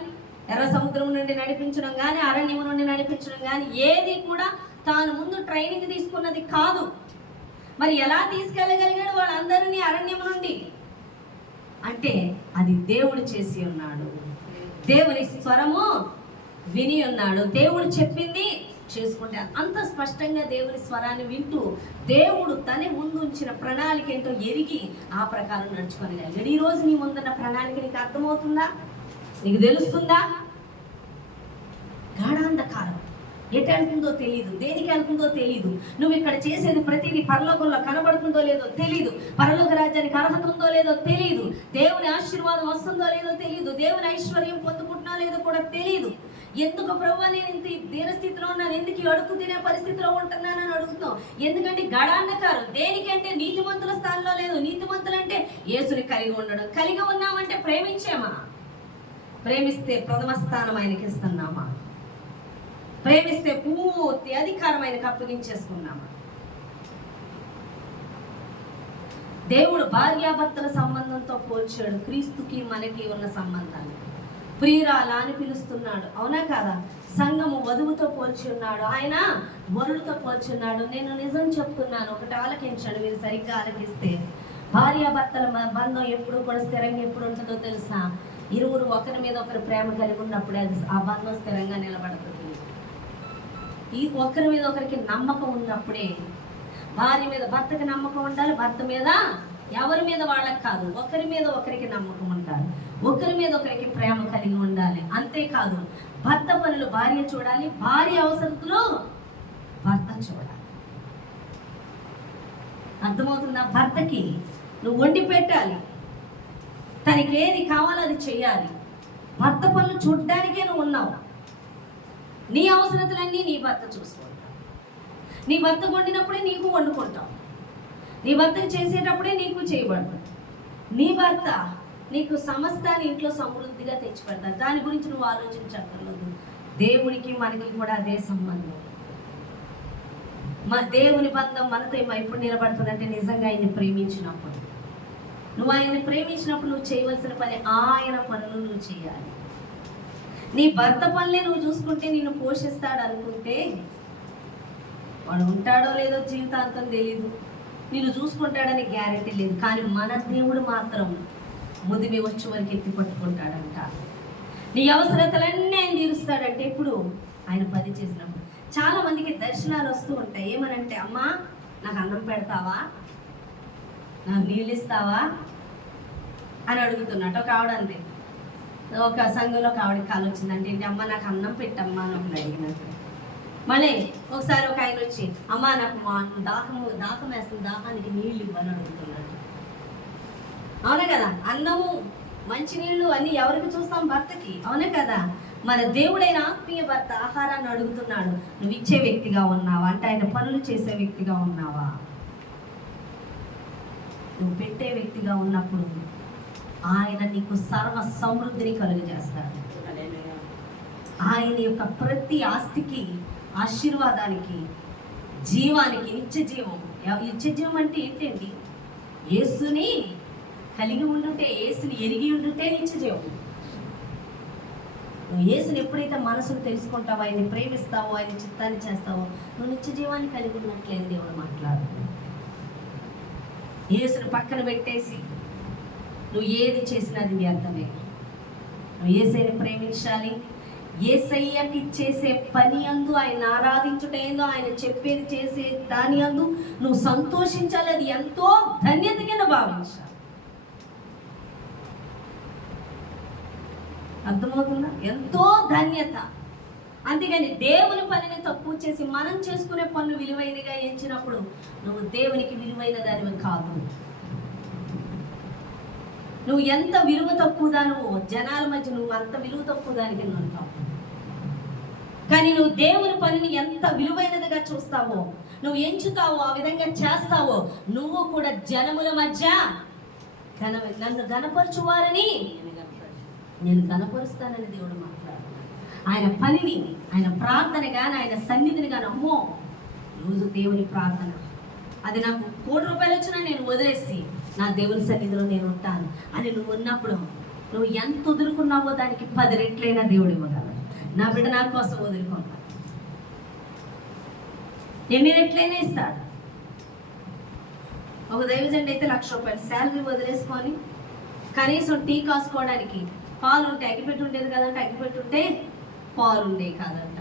ఎర్ర సముద్రం నుండి నడిపించడం కానీ, అరణ్యం నుండి నడిపించడం కానీ ఏది కూడా తాను ముందు ట్రైనింగ్ తీసుకున్నది కాదు. మరి ఎలా తీసుకెళ్ళగలిగాడు వాళ్ళందరినీ అరణ్యం నుండి అంటే అది దేవుడు చేసి ఉన్నాడు. దేవుని స్వరము విని ఉన్నాడు, దేవుడు చెప్పింది చేసుకుంటే అంత స్పష్టంగా దేవుని స్వరాన్ని వింటూ దేవుడు తన ముందు ఉంచిన ప్రణాళిక ఏంటో ఎరిగి ఆ ప్రకారం నడుచుకోగలిగాడు. ఈ రోజు నీ ముందున్న ప్రణాళిక నీకు అర్థమవుతుందా? నీకు తెలుస్తుందా? గాఢాంధకారం ఎటు వెళ్తుందో తెలియదు, దేనికి వెళ్తుందో తెలియదు. నువ్వు ఇక్కడ చేసేది ప్రతిదీ పరలోకంలో కనబడుతుందో లేదో తెలియదు, పరలోక రాజ్యానికి అర్హత ఉందో లేదో తెలియదు, దేవుని ఆశీర్వాదం వస్తుందో లేదో తెలియదు, దేవుని ఐశ్వర్యం పొందుకుంటున్నా లేదో కూడా తెలియదు. ఎందుకు ప్రభువా నేను ఇంత దీనస్థితిలో ఉన్నాను, ఎందుకు అడుగు తినే పరిస్థితిలో ఉంటున్నానని అడుగుతున్నావు. ఎందుకంటే గడాంధకారం. దేనికంటే నీతిమంతుల స్థానంలో లేదు. నీతిమంతులంటే యేసుని కలిగి ఉండడం. కలిగి ఉన్నామంటే ప్రేమించామా? ప్రేమిస్తే ప్రథమ స్థానం ఆయనకి ఇస్తున్నామా? ప్రేమిస్తే పూర్తి అధికారం ఆయనకు అప్పగించేసుకున్నామా? దేవుడు భార్యాభర్తల సంబంధంతో పోల్చాడు క్రీస్తుకి మనకి ఉన్న సంబంధాన్ని. ప్రియురాలా అని పిలుస్తున్నాడు, అవునా కాదా? సంఘము వధువుతో పోల్చి ఉన్నాడు, ఆయన వరుడితో పోల్చి ఉన్నాడు. నేను నిజం చెప్తున్నాను, ఒకటి ఆలకించండి, మీరు సరిగ్గా ఆలకిస్తే భార్యాభర్తల బంధం ఎప్పుడు కూడా స్థిరంగా ఎప్పుడు ఉంటుందో తెలుసా? ఇరువురు ఒకరి మీద ఒకరు ప్రేమ కలిగి ఉన్నప్పుడే అది ఆ బంధం స్థిరంగా నిలబడుతుంది. ఈ ఒకరి మీద ఒకరికి నమ్మకం ఉన్నప్పుడే. భార్య మీద భర్తకి నమ్మకం ఉండాలి, భర్త మీద ఎవరి మీద వాళ్ళకి కాదు, ఒకరి మీద ఒకరికి నమ్మకం ఉండాలి, ఒకరి మీద ఒకరికి ప్రేమ కలిగి ఉండాలి. అంతేకాదు భర్త పనులు భార్య చూడాలి, భార్య అవసరతలు భర్త చూడాలి. అర్థమవుతుందా? భర్తకి నువ్వు వండి పెట్టాలి, తనకి ఏది కావాలో అది చెయ్యాలి. భర్త పనులు చూడడానికే నువ్వు ఉన్నావు. నీ అవసరతలన్నీ నీ భర్త చూసుకుంటావు. నీ భర్త వండినప్పుడే నీకు వండుకుంటావు, నీ భర్తకు చేసేటప్పుడే నీకు చేయబడతాడు. నీ భర్త నీకు సమస్తాన్ని ఇంట్లో సమృద్ధిగా తెచ్చిపెడతాడు. దాని గురించి నువ్వు ఆలోచించక్కర్లేదు. దేవునికి మనకి కూడా అదే సంబంధం. దేవుని బంధం మనతో ఎప్పుడు నిలబడుతుందంటే నిజంగా ఆయన్ని ప్రేమించినప్పుడు. నువ్వు ఆయన్ని ప్రేమించినప్పుడు నువ్వు చేయవలసిన పని ఆయన పనులు నువ్వు చేయాలి. నీ భర్త పనులే నువ్వు చూసుకుంటే నిన్ను పోషిస్తాడు అనుకుంటే వాడు ఉంటాడో లేదో జీవితాంతం తెలీదు, నిన్ను చూసుకుంటాడని గ్యారెంటీ లేదు. కానీ మన దేవుడు మాత్రం ముదిమి వచ్చే వరకు ఎత్తి పట్టుకుంటాడంట. నీ అవసరతలన్నీ ఆయన తీరుస్తాడంటే ఇప్పుడు ఆయన పని చేసినప్పుడు. చాలా మందికి దర్శనాలు వస్తూ ఉంటాయి. ఏమనంటే, అమ్మా నాకు అన్నం పెడతావా, నాకు నీళ్ళు ఇస్తావా, అని అడుగుతున్నట్టు. ఒక ఆవిడ అంతే, ఒక సంఘంలో ఒక ఆవిడకి కాలు వచ్చిందంటే, ఏంటి అమ్మ నాకు అన్నం పెట్టమ్మా అని ఒకటి అడిగినట్టు. మళ్ళీ ఒకసారి ఒక ఆయన వచ్చి, అమ్మ నాకు దాహం వేస్తుంది, దాహానికి నీళ్ళు ఇవ్వని అడుగుతున్నాడు. అవునే కదా? అన్నము మంచినీళ్ళు అన్ని ఎవరికి చూస్తాం? భర్తకి. అవునే కదా? మన దేవుడైన ఆత్మీయ భర్త ఆహారాన్ని అడుగుతున్నాడు. నువ్వు ఇచ్చే వ్యక్తిగా ఉన్నావా? అంటే ఆయన పనులు చేసే వ్యక్తిగా ఉన్నావా? నువ్వు పెట్టే వ్యక్తిగా ఉన్నప్పుడు ఆయన నీకు సర్వ సమృద్ధిని కలుగజేస్తాడు. ఆయన యొక్క ప్రతి ఆస్తికి, ఆశీర్వాదానికి, జీవానికి, నిత్య జీవం. నిత్య జీవం అంటే ఏంటండి? యేసుని కలిగి ఉండుంటే, యేసుని ఎరిగి ఉండుంటే నిత్య జీవం. నువ్వు యేసుని ఎప్పుడైతే మనసును తెలుసుకుంటావో, ఆయన్ని ప్రేమిస్తావో, ఆయన చిత్తాన్ని చేస్తావో, నువ్వు నిత్య జీవాన్ని కలిగి ఉన్నట్లే దేవుడు మాట్లాడు. యేసుని పక్కన పెట్టేసి నువ్వు ఏది చేసినా అది వ్యర్థమే. నువ్వు యేసయ్యని ప్రేమించాలి. యేసయ్యకి చేసే పని అందు, ఆయన ఆరాధించుట ఏందో, ఆయన చెప్పేది చేసే దాని అందు నువ్వు సంతోషించాలి. అది ఎంతో ధన్యత కింద భావించాలి. అర్థమవుతుందా? ఎంతో ధన్యత. అంతేగాని దేవుని పనిని తక్కువ చేసి మనం చేసుకునే పనులు విలువైనగా ఎంచినప్పుడు నువ్వు దేవునికి విలువైన దానివి కాదు. నువ్వు ఎంత విలువ తక్కువ దానివో జనాల మధ్య నువ్వు అంత విలువ తక్కువ దానికి ఉంటావు. కానీ నువ్వు దేవుని పనిని ఎంత విలువైనదిగా చూస్తావో, నువ్వు ఎంచుతావో, ఆ విధంగా చేస్తావో, నువ్వు కూడా జనముల మధ్య నన్ను గణపరచువారని నేను గణపరుస్తానని దేవుడు మాట్లాడు. ఆయన పనిని, ఆయన ప్రార్థన కానీ, ఆయన సన్నిధిని కానీ, అమ్మో రోజు దేవుని ప్రార్థన, అది నాకు ₹1,00,000 వచ్చినా నేను వదిలేసి నా దేవుని సన్నిధిలో నేను ఉంటాను అని నువ్వు ఉన్నప్పుడు నువ్వు ఎంత వదులుకున్నావో దానికి 10 రెట్లైనా దేవుడు ఇవ్వగలడు. నా బిడ్డ నా కోసం వదులుకుంటాను, ఎన్ని రెట్లైనా ఇస్తాడు. ఒక దైవజనుడు అయితే ₹1,00,000 శాలరీ వదిలేసుకొని కనీసం టీ కాసుకోవడానికి పాలు ఉంటే, అగ్గిపెట్టి ఉండేది కదంటే అగ్గిపెట్టుంటే పాలు ఉండేవి కాదంట,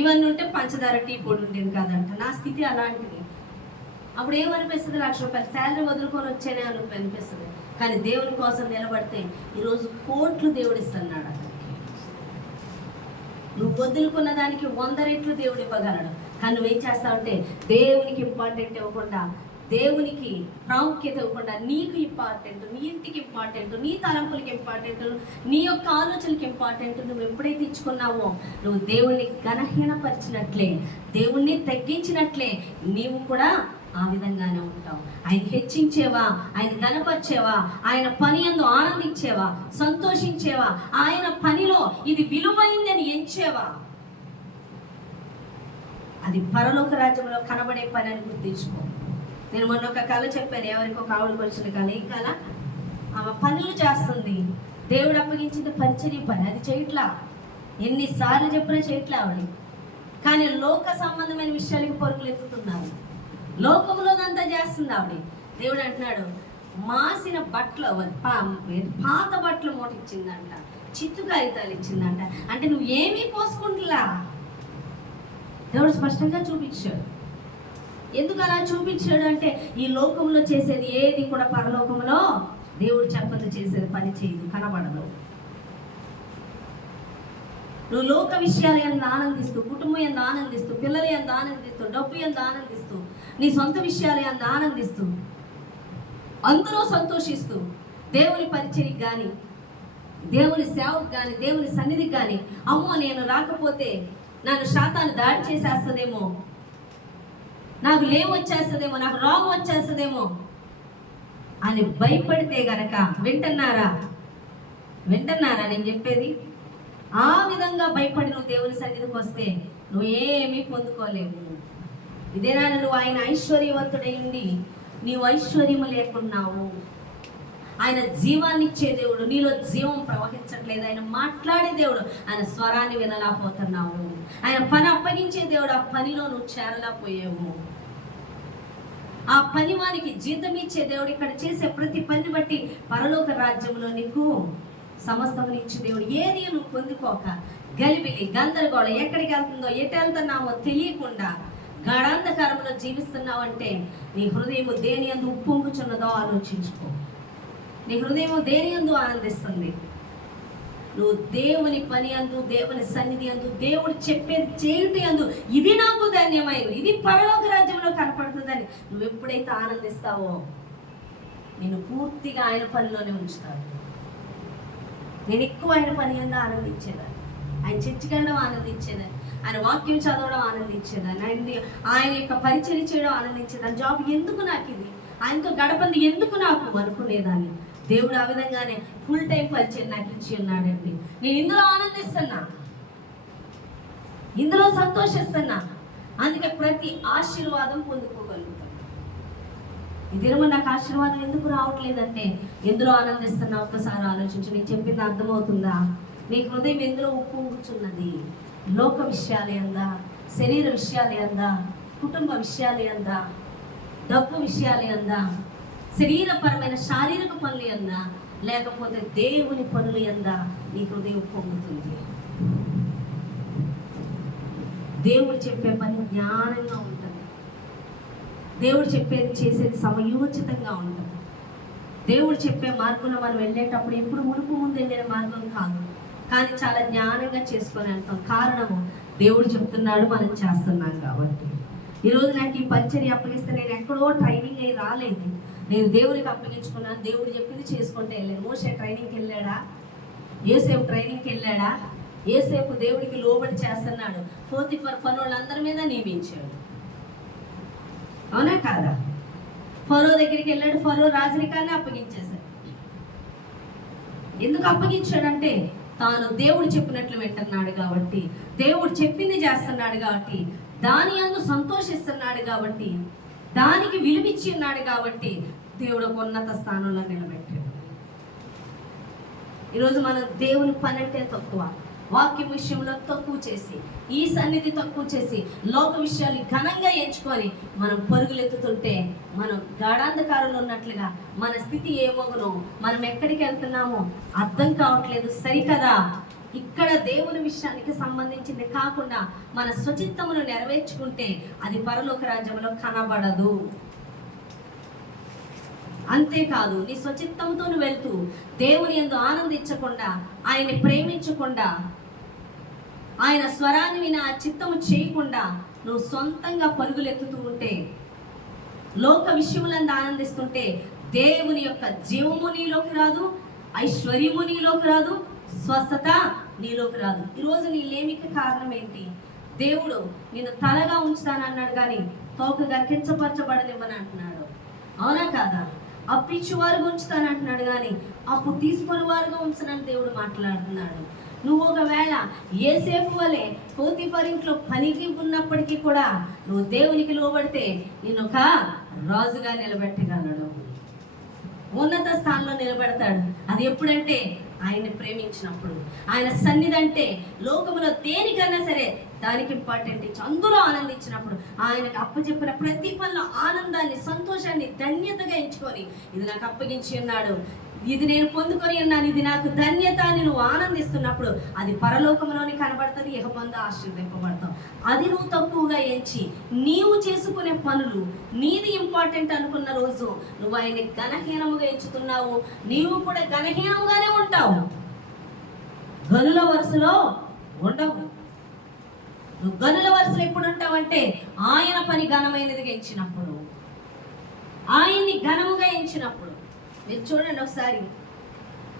ఇవన్నీ ఉంటే పంచదార టీ పొడి ఉండేది కాదంట. నా స్థితి అలాంటిది. అప్పుడు ఏమనిపిస్తుంది? ₹1,00,000 శాలరీ వదులుకొని వచ్చేనే అనిపిస్తుంది. కానీ దేవుని కోసం నిలబడితే ఈరోజు కోట్లు దేవుడు ఇస్తున్నాడు. అతనికి నువ్వు వదులుకున్న దానికి 100 రెట్లు దేవుడు ఇవ్వగలడు. కానీ నువ్వేం చేస్తావంటే దేవునికి ఇంపార్టెంట్ ఇవ్వకుండా, దేవునికి ప్రాముఖ్యత ఇవ్వకుండా, నీకు ఇంపార్టెంట్, నీ ఇంటికి ఇంపార్టెంట్, నీ తలంపులకి ఇంపార్టెంట్, నీ యొక్క ఆలోచనకి ఇంపార్టెంట్ నువ్వు ఎప్పుడైతే ఇచ్చుకున్నావో నువ్వు దేవుణ్ణి ఘనహీనపరిచినట్లే, దేవుణ్ణి తగ్గించినట్లే నీవు కూడా ఆ విధంగానే ఉంటావు. ఆయన హెచ్చించేవా, ఆయన ఘనపరిచేవా, ఆయన పని యందు ఆనందించేవా, సంతోషించేవా, ఆయన పనిలో ఇది విలువైందని ఎంచేవా, అది పరలోక రాజ్యంలో కనబడే పని అని గుర్తించుకో. నేను మొన్న ఒక కళ చెప్పాను, ఎవరికి ఒక ఆవిడకి వచ్చిన కళ. ఈ కళ ఆమె పనులు చేస్తుంది, దేవుడు అప్పగించింది పరిచర్య పని, అది చేయట్లా. ఎన్నిసార్లు చెప్పినా చేయట్లా ఆవిడ. కానీ లోక సంబంధమైన విషయాలకి పరుగులు ఎత్తుతున్నారు, లోకంలోదంతా చేస్తుంది ఆవిడ. దేవుడు అంటున్నాడు, మాసిన బట్టలు, పాత బట్టలు మూట ఇచ్చిందంట, చిత్తు కాగితాలు ఇచ్చిందంట. అంటే నువ్వు ఏమీ పోసుకుంటులా. దేవుడు స్పష్టంగా చూపించాడు. ఎందుకు అలా చూపించాడు అంటే, ఈ లోకంలో చేసేది ఏది కూడా పరలోకంలో దేవుడు చెప్పదు చేసేది పని చేయదు, కనబడదు. నువ్వు లోక విషయాలు ఎంత ఆనందిస్తూ, కుటుంబం ఎంత ఆనందిస్తూ, పిల్లలు ఎంత ఆనందిస్తూ, డబ్బు ఎంత ఆనందిస్తూ, నీ సొంత విషయాలు ఎంత ఆనందిస్తూ, అందరూ సంతోషిస్తూ దేవుని పరిచర్యకి కానీ, దేవుని సేవకు కానీ, దేవుని సన్నిధికి కానీ, అమ్మో నేను రాకపోతే నన్ను శాతాన్ని దాడి చేసేస్తుందేమో, నాకు లేవు వచ్చేస్తుందేమో, నాకు రోగం వచ్చేస్తుందేమో అని భయపడితే గనక, వింటున్నారా నేను చెప్పేది? ఆ విధంగా భయపడి నువ్వు దేవుని సన్నిధికి వస్తే నువ్వు ఏమీ పొందుకోలేవు. ఇదేనా నువ్వు ఆయన ఐశ్వర్యవంతుడై ఉండి నీవు ఐశ్వర్యము లేకున్నావు. ఆయన జీవాన్ని ఇచ్చే దేవుడు, నీలో జీవం ప్రవహించట్లేదు. ఆయన మాట్లాడే దేవుడు, ఆయన స్వరాన్ని వినలేకపోతున్నావు. ఆయన పని అప్పగించే దేవుడు, ఆ పనిలో నువ్వు చేరలేకపోయావు. ఆ పని వానికి జీతం ఇచ్చే దేవుడు ఇక్కడ చేసే ప్రతి పని బట్టి పరలోక రాజ్యంలో నీకు సమస్తమును ఇచ్చే దేవుడు. ఏది నువ్వు పొందుకోక గలిబిలి గందరగోళం, ఎక్కడికి వెళ్తుందో ఎటు వెళ్తున్నావో తెలియకుండా గాఢాంధకారంలో జీవిస్తున్నావంటే నీ హృదయం దేని యందు ఉప్పొంగుచున్నదో ఆలోచించుకో. నీ హృదయం దేని యందు ఆనందిస్తుంది? నువ్వు దేవుని పని అందు, దేవుని సన్నిధి అందు, దేవుడు చెప్పేది చేయుటి అందు, ఇది నాకు ధన్యమైనది, ఇది పరలోక రాజ్యంలో కనపడుతుందని నువ్వు ఎప్పుడైతే ఆనందిస్తావో నేను పూర్తిగా ఆయన పనిలోనే ఉంచుతాను. నేను ఎక్కువ ఆయన పని అందు ఆనందించేదాన్ని, ఆయన చర్చికి వెళ్ళడం ఆనందించేదాన్ని, ఆయన వాక్యం చదవడం ఆనందించేదాన్ని, ఆయన యొక్క పరిచయం చేయడం ఆనందించేదాన్ని. జాబ్ ఎందుకు నాకు ఇది, ఆయనతో గడపంది ఎందుకు నాకు అనుకునేదాన్ని. దేవుడు ఆ విధంగానే ఫుల్ టైం పరిచయం నాకు ఇచ్చి ఉన్నాడండి. నేను ఇందులో ఆనందిస్తున్నా, ఇందులో సంతోషిస్తున్నా. అందుకే ప్రతి ఆశీర్వాదం పొందుకోగలుగుతాను. ఈ దినము నాకు ఆశీర్వాదం ఎందుకు రావట్లేదంటే ఎందులో ఆనందిస్తున్నా ఒక్కసారి ఆలోచించు. నీకు చెప్పింది అర్థమవుతుందా? నీ హృదయం ఎందులో ఉప్పొంగుచున్నది? లోక విషయాలు ఎందా, శరీర విషయాలు ఎందా, కుటుంబ విషయాలు ఎందా, డబ్బు విషయాలు ఎందా, శరీరపరమైన శారీరక పనులు ఎందా, లేకపోతే దేవుని పనులు ఎందా నీ హృదయం పొందుతుంది? దేవుడు చెప్పే పని జ్ఞానంగా ఉంటుంది. దేవుడు చెప్పేది చేసేది సమయోచితంగా ఉంటుంది. దేవుడు చెప్పే మార్గంలో మనం వెళ్ళేటప్పుడు ఎప్పుడు మునుపు ముందు వెళ్ళిన మార్గం కాదు, కానీ చాలా జ్ఞానంగా చేసుకొని వెళ్తాం. కారణము దేవుడు చెప్తున్నాడు, మనం చేస్తున్నాం కాబట్టి. ఈరోజు నాకు ఈ పరిచర్య అప్పగిస్తే నేను ఎక్కడో ట్రైనింగ్ అయ్యి రాలేదు, నేను దేవునికి అప్పగించుకున్నాను. దేవుడు చెప్పింది చేసుకుంటే వెళ్ళాను. మోషే ట్రైనింగ్కి వెళ్ళాడా? యోసేపు ట్రైనింగ్కి వెళ్ళాడా? యోసేపు దేవుడికి లోబడి చేస్తున్నాడు. పోతిఫర్ పనులందరి మీద నియమించాడు, అవునా కాదా? ఫరో దగ్గరికి వెళ్ళాడు, ఫరో రాజరికాన్ని అప్పగించేశాడు. ఎందుకు అప్పగించాడంటే తాను దేవుడు చెప్పినట్లు వింటున్నాడు కాబట్టి, దేవుడు చెప్పింది చేస్తున్నాడు కాబట్టి, దాని యందు సంతోషిస్తున్నాడు కాబట్టి, దానికి విలువిచ్చి ఉన్నాడు కాబట్టి దేవుడు ఒక ఉన్నత స్థానంలో నిలబెట్టాడు. ఈరోజు మనం దేవుని పని అంటే తక్కువ, వాక్యం విషయంలో తక్కువ చేసి, ఈ సన్నిధి తక్కువ చేసి, లోక విషయాలు ఘనంగా ఎంచుకొని మనం పరుగులెత్తుతుంటే మనం గాఢాంధకారంలో ఉన్నట్లుగా మన స్థితి ఏమోగునో, మనం ఎక్కడికి వెళ్తున్నామో అర్థం కావట్లేదు. సరికదా? ఇక్కడ దేవుని విషయానికి సంబంధించింది కాకుండా మన స్వచిత్తమును నెరవేర్చుకుంటే అది పరలోక రాజ్యంలో కనబడదు. అంతేకాదు, నీ స్వచిత్తంతో నువ్వు వెళ్తూ దేవుని యందు ఆనందించకుండా, ఆయన్ని ప్రేమించకుండా, ఆయన స్వరాన్ని విని ఆ చిత్తము చేయకుండా నువ్వు సొంతంగా పరుగులెత్తుతూ ఉంటే, లోక విషయములందు ఆనందిస్తుంటే దేవుని యొక్క జీవము నీలోకి రాదు, ఐశ్వర్యము నీలోకి రాదు, స్వస్థత నీలోకి రాదు. ఈరోజు నీ లేమికి కారణం ఏంటి? దేవుడు నిన్ను తలగా ఉంచుతానన్నాడు కానీ తోకగా కించపరచబడనివ్వని అంటున్నాడు, అవునా కాదా? అప్పిచ్చు వారుగా ఉంచుతానంటున్నాడు కానీ అప్పు తీసుకొని వారుగా ఉంచనని దేవుడు మాట్లాడుతున్నాడు. నువ్వు ఒకవేళ యోసేపు వలె పోతిఫర్ ఇంట్లో పనికి ఉన్నప్పటికీ కూడా నువ్వు దేవునికి లోబడితే నేను ఒక రాజుగా నిలబెట్టగలడు, ఉన్నత స్థానంలో నిలబెడతాడు. అది ఎప్పుడంటే ఆయన్ని ప్రేమించినప్పుడు. ఆయన సన్నిధి అంటే లోకములో దేనికన్నా సరే దానికి ఇంపార్టెంట్ ఇచ్చి అందులో ఆనందించినప్పుడు, ఆయనకు అప్పచెప్పిన ప్రతి పనిలో ఆనందాన్ని, సంతోషాన్ని, ధన్యతగా ఎంచుకొని ఇది నాకు అప్పగించి ఉన్నాడు, ఇది నేను పొందుకొని ఉన్నాను, ఇది నాకు ధన్యత అని నువ్వు ఆనందిస్తున్నప్పుడు అది పరలోకంలోని కనబడుతుంది, ఇహమందు ఆశీర్వదింపబడతావు. అది నువ్వు తక్కువగా ఎంచి నీవు చేసుకునే పనులు, నీది ఇంపార్టెంట్ అనుకున్న రోజు నువ్వు ఆయన్ని ఘనహీనముగా ఎంచుతున్నావు, నీవు కూడా ఘనహీనముగానే ఉంటావు, గనుల వరుసలో ఉండవు. నువ్వు గనుల వరుసలో ఎప్పుడు ఉంటావంటే ఆయన పని ఘనమైనదిగా ఎంచినప్పుడు, ఆయన్ని ఘనముగా ఎంచినప్పుడు. మీరు చూడండి ఒకసారి,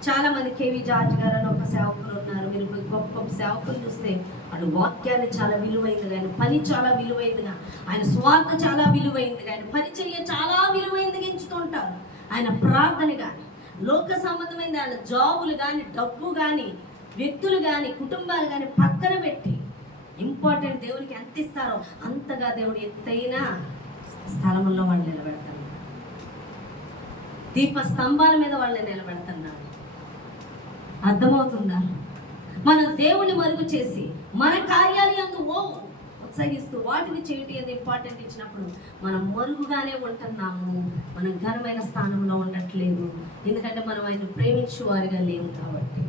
చాలా మంది కేవి జార్జ్ గారు అని ఒక సేవకులు ఉన్నారు. మీరు గొప్ప గొప్ప సేవకులు చూస్తే ఆయన వాక్యాన్ని చాలా విలువైందిగా, ఆయన పని చాలా విలువైందిగా, ఆయన స్వార్థ చాలా విలువైందిగా, ఆయన పరిచర్య చాలా విలువైందిగా ఎంచుతుంటారు. ఆయన ప్రార్థన కానీ, లోక సంబంధమైన ఆయన జాబులు కానీ, డబ్బు కానీ, వ్యక్తులు కానీ, కుటుంబాలు కానీ పక్కన పెట్టి ఇంపార్టెంట్ దేవునికి ఎంత ఇస్తారో అంతగా దేవుడు ఎత్తైన స్థలంలో వాళ్ళు నిలబెడతారు, దీప స్తంభాల మీద వాళ్ళని నిలబెడుతున్నాడు. అర్థమవుతుందా? మనం దేవుని మరుగు చేసి మన కార్యాలయందు ఉత్సాహిస్తూ వాటిని చేయటం ఏది ఇంపార్టెంట్ ఇచ్చినప్పుడు మనం మరుగుగానే ఉంటున్నాము, మనం ఘనమైన స్థానంలో ఉండట్లేదు. ఎందుకంటే మనం ఆయన ప్రేమించు వారిగా లేవు కాబట్టి.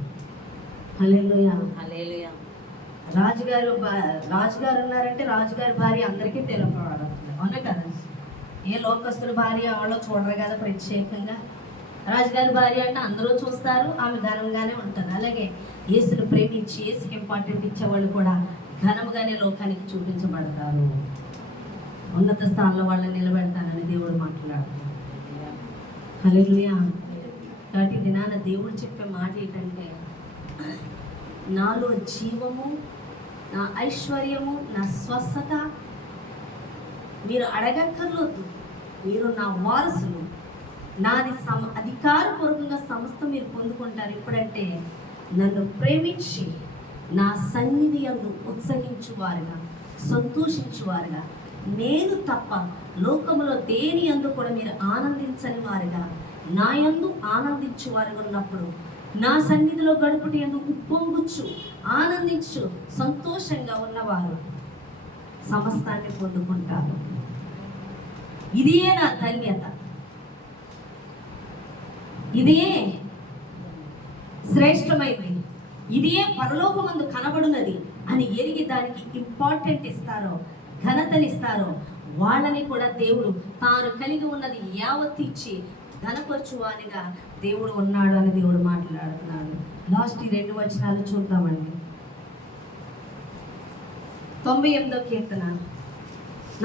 హల్లెలూయా, హల్లెలూయా. రాజుగారు ఉన్నారంటే రాజుగారి భార్య అందరికీ తెలపబడుతుంది, అవునా కదా? ఏ లోకస్తుల భార్య వాళ్ళో చూడరు కదా ప్రత్యేకంగా. రాజుగారి భార్య అంటే అందరూ చూస్తారు, ఆమె ఘనంగానే ఉంటుంది. అలాగే యేసును ప్రేమించి యేసుకి ఇంపార్టెంట్ ఇచ్చేవాళ్ళు కూడా ఘనముగానే లోకానికి చూపించబడతారు. ఉన్నత స్థానంలో వాళ్ళని నిలబెడతానని దేవుడు మాట్లాడుతున్నాడు. హల్లెలూయా. కాబట్టి దినాన దేవుడు చెప్పే మాట ఏంటంటే, నాలో జీవము, నా ఐశ్వర్యము, నా స్వస్థత మీరు అడగక్కర్లేదు, మీరు నా వారసులు, నాది అధికారపూర్వకంగా సంస్థ మీరు పొందుకుంటారు. ఎప్పుడంటే నన్ను ప్రేమించి నా సన్నిధి యందు ఉత్సహించువారుగా, సంతోషించువారుగా, నేను తప్ప లోకములో దేని యందు కూడా మీరు ఆనందించని వారుగా నా యందు ఆనందించువారుగా ఉన్నప్పుడు, నా సన్నిధిలో గడుపుటి యందు ఉప్పొంగుచ్చు ఆనందించు సంతోషంగా ఉన్నవారు సమస్తాన్ని పొందుకుంటారు. ఇదే నా ధన్యత, ఇదే శ్రేష్టమైనది, ఇదే పరలోకమందు కనబడున్నది అని ఎరిగి దానికి ఇంపార్టెంట్ ఇస్తారో, ఘనతనిస్తారో వాళ్ళని కూడా దేవుడు తాను కలిగి ఉన్నది యావత్ ఇచ్చి ఘనపరచువానిగా దేవుడు ఉన్నాడు అని దేవుడు మాట్లాడుతున్నాడు. లాస్ట్ ఈ 2 వచనాలు చూద్దామండి. 98వ కీర్తన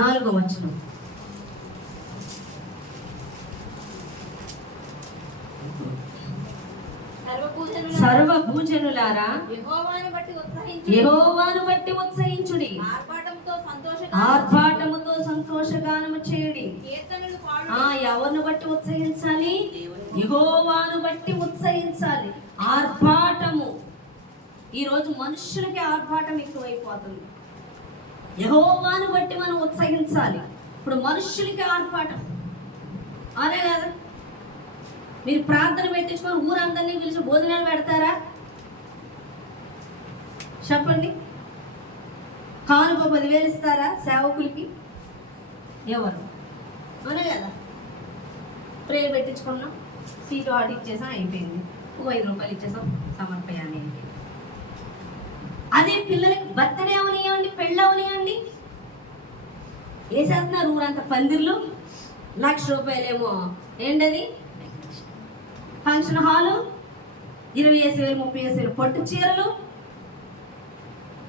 4వ వచనం. సర్వభూజనులారా యెహోవాను బట్టి ఉత్సహించుడి, ఆర్భాటముతో సంతోషగానము చేయుడి. ఎవరిని బట్టి ఉత్సహించాలి? యెహోవాను బట్టి ఉత్సహించాలి. ఆర్భాటము. ఈరోజు మనుషులకి ఆర్భాటం ఎక్కువైపోతుంది. యెహోవాను బట్టి మనం ఉత్సహించాలి. ఇప్పుడు మనుషులకి ఆర్భాటం అనే కదా. మీరు ప్రార్థన పెట్టించుకొని ఊరందరినీ పిలిచి భోజనాలు పెడతారా? చెప్పండి. కానుక 10,000 ఇస్తారా సేవకులకి? ఎవరు? అనే కదా. ప్రేయర్ పెట్టించుకున్నాం, సీటు ఆర్డర్ ఇచ్చేసాం, అయిపోయింది. 5 రూపాయలు ఇచ్చేసాం, సమర్పయాన్ని. అదే పిల్లలకి బర్త్డే అవనివ్వండి, పెళ్ళి అవనివ్వండి, వేసేస్తున్నారు ఊరంతా పందిర్లు. 1,00,000 రూపాయలేమో ఏంటది ఫంక్షన్ హాలు, 20,000 30,000 పట్టు చీరలు,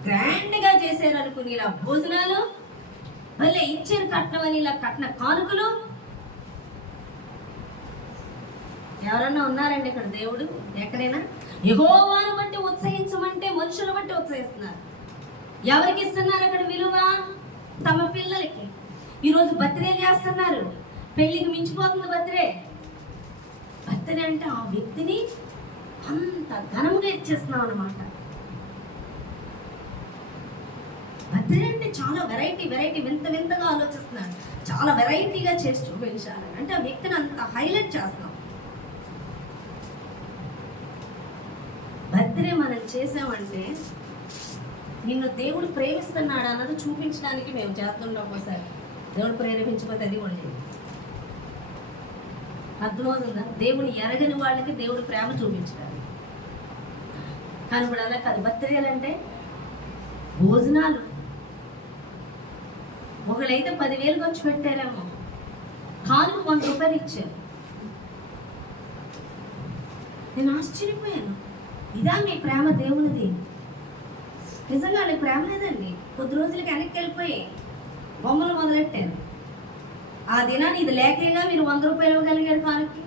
గ్రాండ్గా చేశారు అనుకుని ఇలా భోజనాలు, మళ్ళీ ఇచ్చారు కట్నం అని ఇలా కట్న కానుకలు. ఎవరన్నా ఉన్నారండి ఇక్కడ? దేవుడు ఎక్కడైనా యెహోవాను బట్టి ఉత్సహించమంటే మనుషులు బట్టి ఉత్సహిస్తున్నారు. ఎవరికి ఇస్తున్నారు అక్కడ విలువ? తమ పిల్లలకి. ఈరోజు బర్త్డే చేస్తున్నారు, పెళ్ళికి మించిపోతుంది బర్త్డే. బర్త్డే అంటే ఆ వ్యక్తిని అంత ఘనంగా ఇచ్చేస్తున్నాం అన్నమాట. బర్త్డే అంటే చాలా వెరైటీ వింతగా ఆలోచిస్తున్నారు, చాలా వెరైటీగా చేసి చూపించాలి అంటే ఆ వ్యక్తిని అంత హైలైట్ చేస్తున్నాం. బర్త్డే మనం చేసామంటే నిన్ను దేవుడు ప్రేమిస్తున్నాడు అన్నది చూపించడానికి మేము చేస్తుంటాం. ఒకసారి దేవుడు ప్రేరేపించకపోతే అది కూడా లేదు. అర్థమవుతుందా? దేవుని ఎరగని వాళ్ళకి దేవుడు ప్రేమ చూపించడానికి. కానీ ఇప్పుడు అలా కాదు. బర్త్డేలు అంటే భోజనాలు. ఒకళ్ళైతే 10,000 ఖర్చు పెట్టారేమో, కానుక 100 రూపాయలు ఇచ్చారు. నేను ఆశ్చర్యపోయాను. ఇదా మీ ప్రేమ దేవునిది? నిజంగా వాళ్ళకి ప్రేమ లేదండి. కొద్ది రోజులకి వెనక్కి వెళ్ళిపోయి బొమ్మలు మొదలెట్టారు. ఆ దినాన్ని ఇది లేకేగా మీరు 100 రూపాయలు ఇవ్వగలిగారు కానుకి.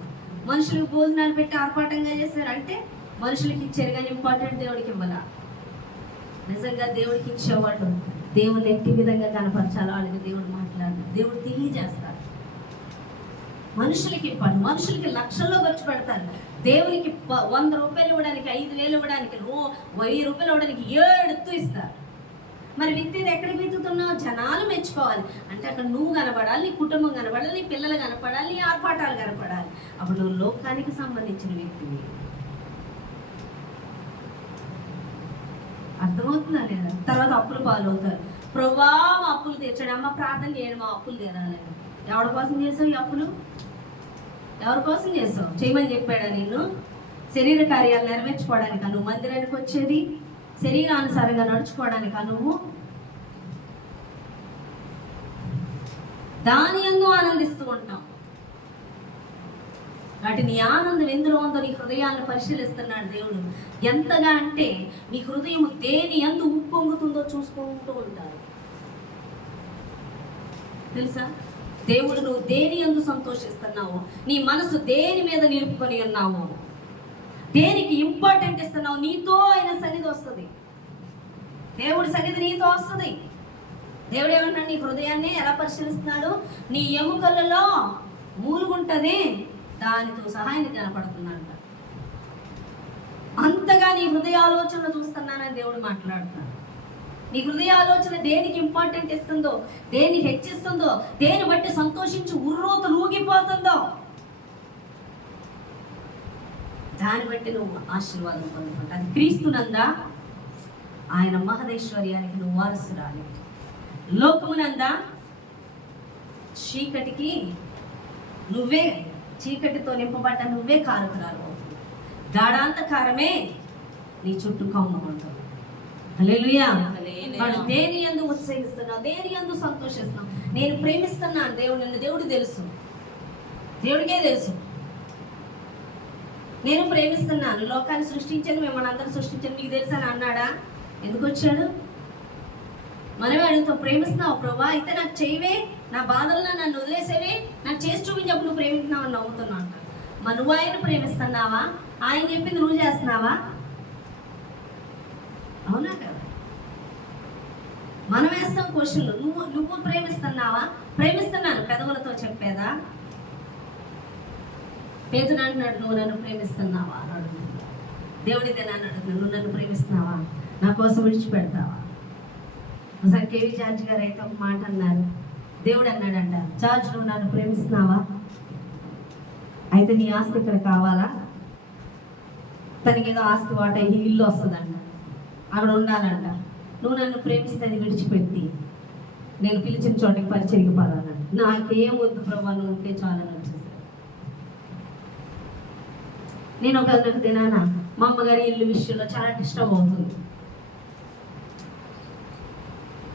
మనుషులకు భోజనాలు పెట్టి ఆర్పాటంగా చేశారు అంటే మనుషులకి ఇచ్చారు కానీ ఇంపార్టెంట్ దేవుడికి ఇవ్వాల. నిజంగా దేవుడికి ఇచ్చేవాళ్ళు దేవుని ఎట్టి విధంగా కనపరచాలో వాళ్ళకి దేవుడు మాట్లాడారు, దేవుడు తెలియజేస్తారు. మనుషులకి ఇవ్వాలి, మనుషులకి లక్షల్లో ఖర్చు పెడతారు. దేవునికి 100 రూపాయలు ఇవ్వడానికి, 5,000 ఇవ్వడానికి, 1000 రూపాయలు ఇవ్వడానికి 7 ఇస్తారు. మరి విత్తేది ఎక్కడికి విత్తుతున్నావు? జనాలు మెచ్చుకోవాలి అంటే అక్కడ నువ్వు కనపడాలి, నీ కుటుంబం కనపడాలి, నీ పిల్లలు కనపడాలి, నీ ఆర్పాటాలు కనపడాలి. అప్పుడు నువ్వు లోకానికి సంబంధించిన వ్యక్తివి. అర్థమవుతుందా లేదా? తర్వాత అప్పులు పాలవుతారు. ప్రభువా మా అప్పులు తీర్చాడు, అమ్మ ప్రార్థన చేయడం మా అప్పులు తీరాలి. ఎవరి కోసం చేసావు ఈ అప్పులు? ఎవరి కోసం చేసావు? చేయమని చెప్పాడా నిన్ను? శరీర కార్యాలు నెరవేర్చుకోవడానికి నువ్వు మందిరానికి వచ్చేది? శరీరానుసారంగా నడుచుకోవడానికి నువ్వు దాని యందు ఆనందిస్తూ ఉంటాం. కాబట్టి నీ ఆనందం ఎందులో ఉందో నీ హృదయాన్ని పరిశీలిస్తున్నాడు దేవుడు. ఎంతగా అంటే నీ హృదయం దేని యందు ఉప్పొంగుతుందో చూసుకుంటూ ఉంటారు. తెలుసా? దేవుడు నువ్వు దేని యందు సంతోషిస్తున్నావు, నీ మనసు దేని మీద నిలుపుకొని ఉన్నావు, దేనికి ఇంపార్టెంట్ ఇస్తున్నావు. నీతో ఆయన సన్నిధి వస్తుంది, దేవుడి సన్నిధి నీతో వస్తుంది. దేవుడు ఏమన్నాడు? నీ హృదయాన్ని ఎలా పరిశీలిస్తున్నాడు? నీ ఎముకలలో మూలుగుంటది, దానితో సహాయం కనపడుతుందంట. అంతగా నీ హృదయ ఆలోచనలు చూస్తున్నానని దేవుడు మాట్లాడుతున్నాడు. నీ హృదయ ఆలోచన దేనికి ఇంపార్టెంట్ ఇస్తుందో, దేన్ని హెచ్చిస్తుందో, దేని బట్టి సంతోషించి ఉర్రోతలు ఊగిపోతుందో, దాన్ని బట్టి నువ్వు ఆశీర్వాదం పొందుకుంటా. అది క్రీస్తునందా ఆయన మహదేశ్వర్యానికి నువ్వు వారసురాలి. లోకమునందా చీకటికి నువ్వే, చీకటితో నింపబడ్డ నువ్వే కారకురాలు. గాఢాంధకారమే నీ చుట్టూ కమ్ముకుంటుంది. హల్లెలూయా. వాడు దేని యందు ఉత్సహిస్తున్నావు, దేని యందు సంతోషిస్తున్నావు. నేను ప్రేమిస్తున్నాను దేవుడు, నన్ను దేవుడు తెలుసు, దేవుడికే తెలుసు. నేను ప్రేమిస్తున్నాను, లోకాన్ని సృష్టించాను, మిమ్మల్ని అందరూ సృష్టించాను, నీకు తెలుసు అని అన్నాడా? ఎందుకు వచ్చాడు? మనమే అడుగుతాం, ప్రేమిస్తున్నావు ప్రభా, అయితే నాకు చేయవే, నా బాధల్లో నన్ను వదిలేసేవే, నాకు చేసి చూపించప్పుడు నువ్వు ప్రేమిస్తున్నావు అని నవ్వుతున్నావు అంట. మరి నువ్వు ఆయన ప్రేమిస్తున్నావా? ఆయన చెప్పింది నువ్వు చేస్తున్నావా? అవునా కదా? మనం వేస్తాం క్వశ్చన్లు. నువ్వు ప్రేమిస్తున్నావా? ప్రేమిస్తున్నాను పెదవులతో చెప్పేదా? పేతుడు అంటున్నాడు, నువ్వు నన్ను ప్రేమిస్తున్నావా అని అడుగుతున్నాడు. దేవుడిదే నన్ను అడుగుతున్నాడు, నువ్వు నన్ను ప్రేమిస్తున్నావా, నా కోసం విడిచిపెడతావా? ఒకసారి కేవీ జార్జ్ గారు అయితే ఒక మాట అన్నారు. దేవుడు అన్నాడంట, జార్జ్ నువ్వు నన్ను ప్రేమిస్తున్నావా? అయితే నీ ఆస్తి ఇక్కడ కావాలా? తనకి ఏదో ఆస్తి వాట ఇల్లు వస్తుందంట, అక్కడ ఉండాలంట. నువ్వు నన్ను ప్రేమిస్తే అది విడిచిపెట్టి నేను పిలిచిన చోటికి పరిచయకి పడాలంట. నాకేం వద్దు ప్రభా, నువ్వు ఉంటే చాలని వచ్చేసి. నేను ఒక దినాన మా అమ్మగారి ఇల్లు విషయంలో చాలా డిస్టర్బ్ అవుతుంది.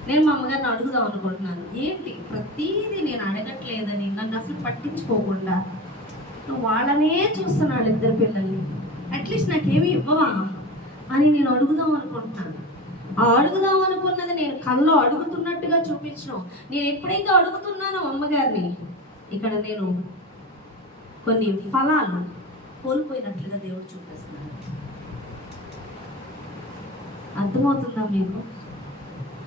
నేను మా అమ్మగారిని అడుగుదాం అనుకుంటున్నాను. ఏంటి ప్రతీది నేను అడగట్లేదని, నన్ను అసలు పట్టించుకోకుండా నువ్వు వాళ్ళనే చూస్తున్నాడు, ఇద్దరు పిల్లల్ని, అట్లీస్ట్ నాకేమీ ఇవ్వవా అని నేను అడుగుదాం అనుకుంటున్నాను. ఆ అడుగుదాం అనుకున్నది నేను కల్లో అడుగుతున్నట్టుగా చూపించను. నేను ఎప్పుడైతే అడుగుతున్నానో అమ్మగారిని, ఇక్కడ నేను కొన్ని ఫలాలు కోల్పోయినట్లుగా దేవుడు చూపిస్తున్నాడు. అర్థమవుతుందా మీకు?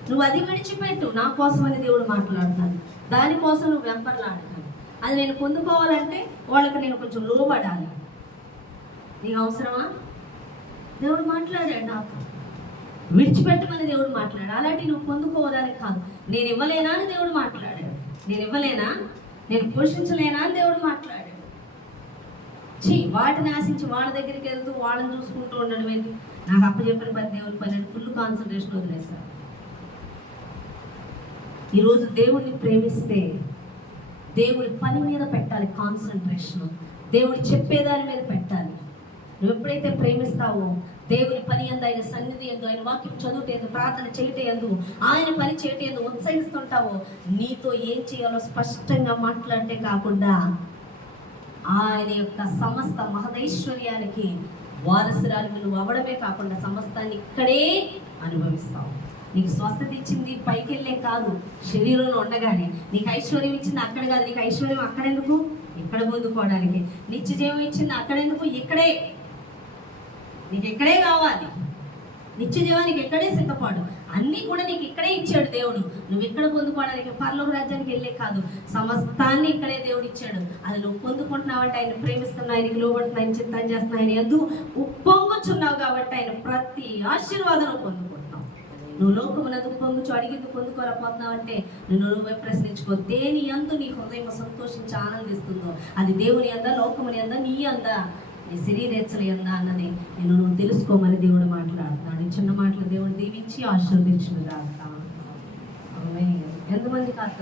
నువ్వు అది విడిచిపెట్టు, నా కోసం అని దేవుడు మాట్లాడుతాను. దానికోసం నువ్వు వెంపర్లాడతాను. అది నేను పొందుకోవాలంటే వాళ్ళకి నేను కొంచెం లోబడాలి. నీకు అవసరమా? దేవుడు మాట్లాడాడు నాకు, విడిచిపెట్టమని దేవుడు మాట్లాడాడు. అలాంటి నువ్వు పొందుకోవడానికి కాదు. నేను ఇవ్వలేనా అని దేవుడు మాట్లాడాడు. నేను ఇవ్వలేనా, నేను పోషించలేనా అని దేవుడు మాట్లాడాడు. వాటిని ఆశించి వాళ్ళ దగ్గరికి వెళ్తూ వాళ్ళని చూసుకుంటూ ఉండడం ఏంటి? నాకు అప్పచెప్పిన పని దేవుని పని ఫుల్ కాన్సన్ట్రేషన్ వదిలేశాను. ఈరోజు దేవుడిని ప్రేమిస్తే దేవుడి పని మీద పెట్టాలి కాన్సన్ట్రేషన్, దేవుడు చెప్పేదాని మీద పెట్టాలి. నువ్వు ఎప్పుడైతే ప్రేమిస్తావో దేవుని పని యందు, ఆయన సన్నిధి యందు, ఆయన వాక్యం చదువుట యందు, ప్రార్థన చేయట యందు, ఆయన పని చేయట యందు ఉత్సహిస్తుంటావో, నీతో ఏం చేయాలో స్పష్టంగా మాట్లాడితే కాకుండా ఆయన యొక్క సమస్త మహదైశ్వర్యానికి వారసురాలు నువ్వు అవ్వడమే కాకుండా సమస్తాన్ని ఇక్కడే అనుభవిస్తావు. నీకు స్వస్థత ఇచ్చింది పైకి వెళ్ళే కాదు, శరీరంలో ఉండగానే. నీకు ఐశ్వర్యం ఇచ్చింది అక్కడ కాదు, నీకు ఐశ్వర్యం అక్కడెందుకు? ఇక్కడ పొందుకోవడానికి. నిత్య జీవం ఇచ్చింది అక్కడెందుకు? ఇక్కడే. నీకు ఇక్కడే కావాలి. నిత్య జీవానికి ఇక్కడే సిద్ధపాటు. అన్నీ కూడా నీకు ఇక్కడే ఇచ్చాడు దేవుడు. నువ్వు ఇక్కడ పొందుకోవడానికి, పరలోక రాజ్యానికి వెళ్ళే కాదు, సమస్తాన్ని ఇక్కడే దేవుడు ఇచ్చాడు. అది నువ్వు పొందుకుంటున్నావంటే, ఆయన ప్రేమిస్తున్నావు, ఆయనకి లోబడుతున్నా, ఆయన చిత్తం చేస్తున్నా, ఆయన ఎందుకు ఉప్పొంగుచున్నావు కాబట్టి ఆయన ప్రతి ఆశీర్వాదం పొందుకుంటున్నావు. నువ్వు లోకమునందు పొంగుచు అడిగింది పొందుకోలేకపోతున్నావు అంటే నువ్వే ప్రశ్నించుకో. దేని యందు నీ హృదయం సంతోషించి ఆనందిస్తుందో అది దేవుని అందా, లోకముని అందా, నీ అందా, నీ శరీరేచ్చలు ఎందా అన్నది నువ్వు తెలుసుకోమని దేవుడు మాట్లాడుతున్నాడు. ఈ చిన్న మాటలు దేవుడు దీవించి ఆశీర్వదించును గాక. ఎంతమందికి అర్థం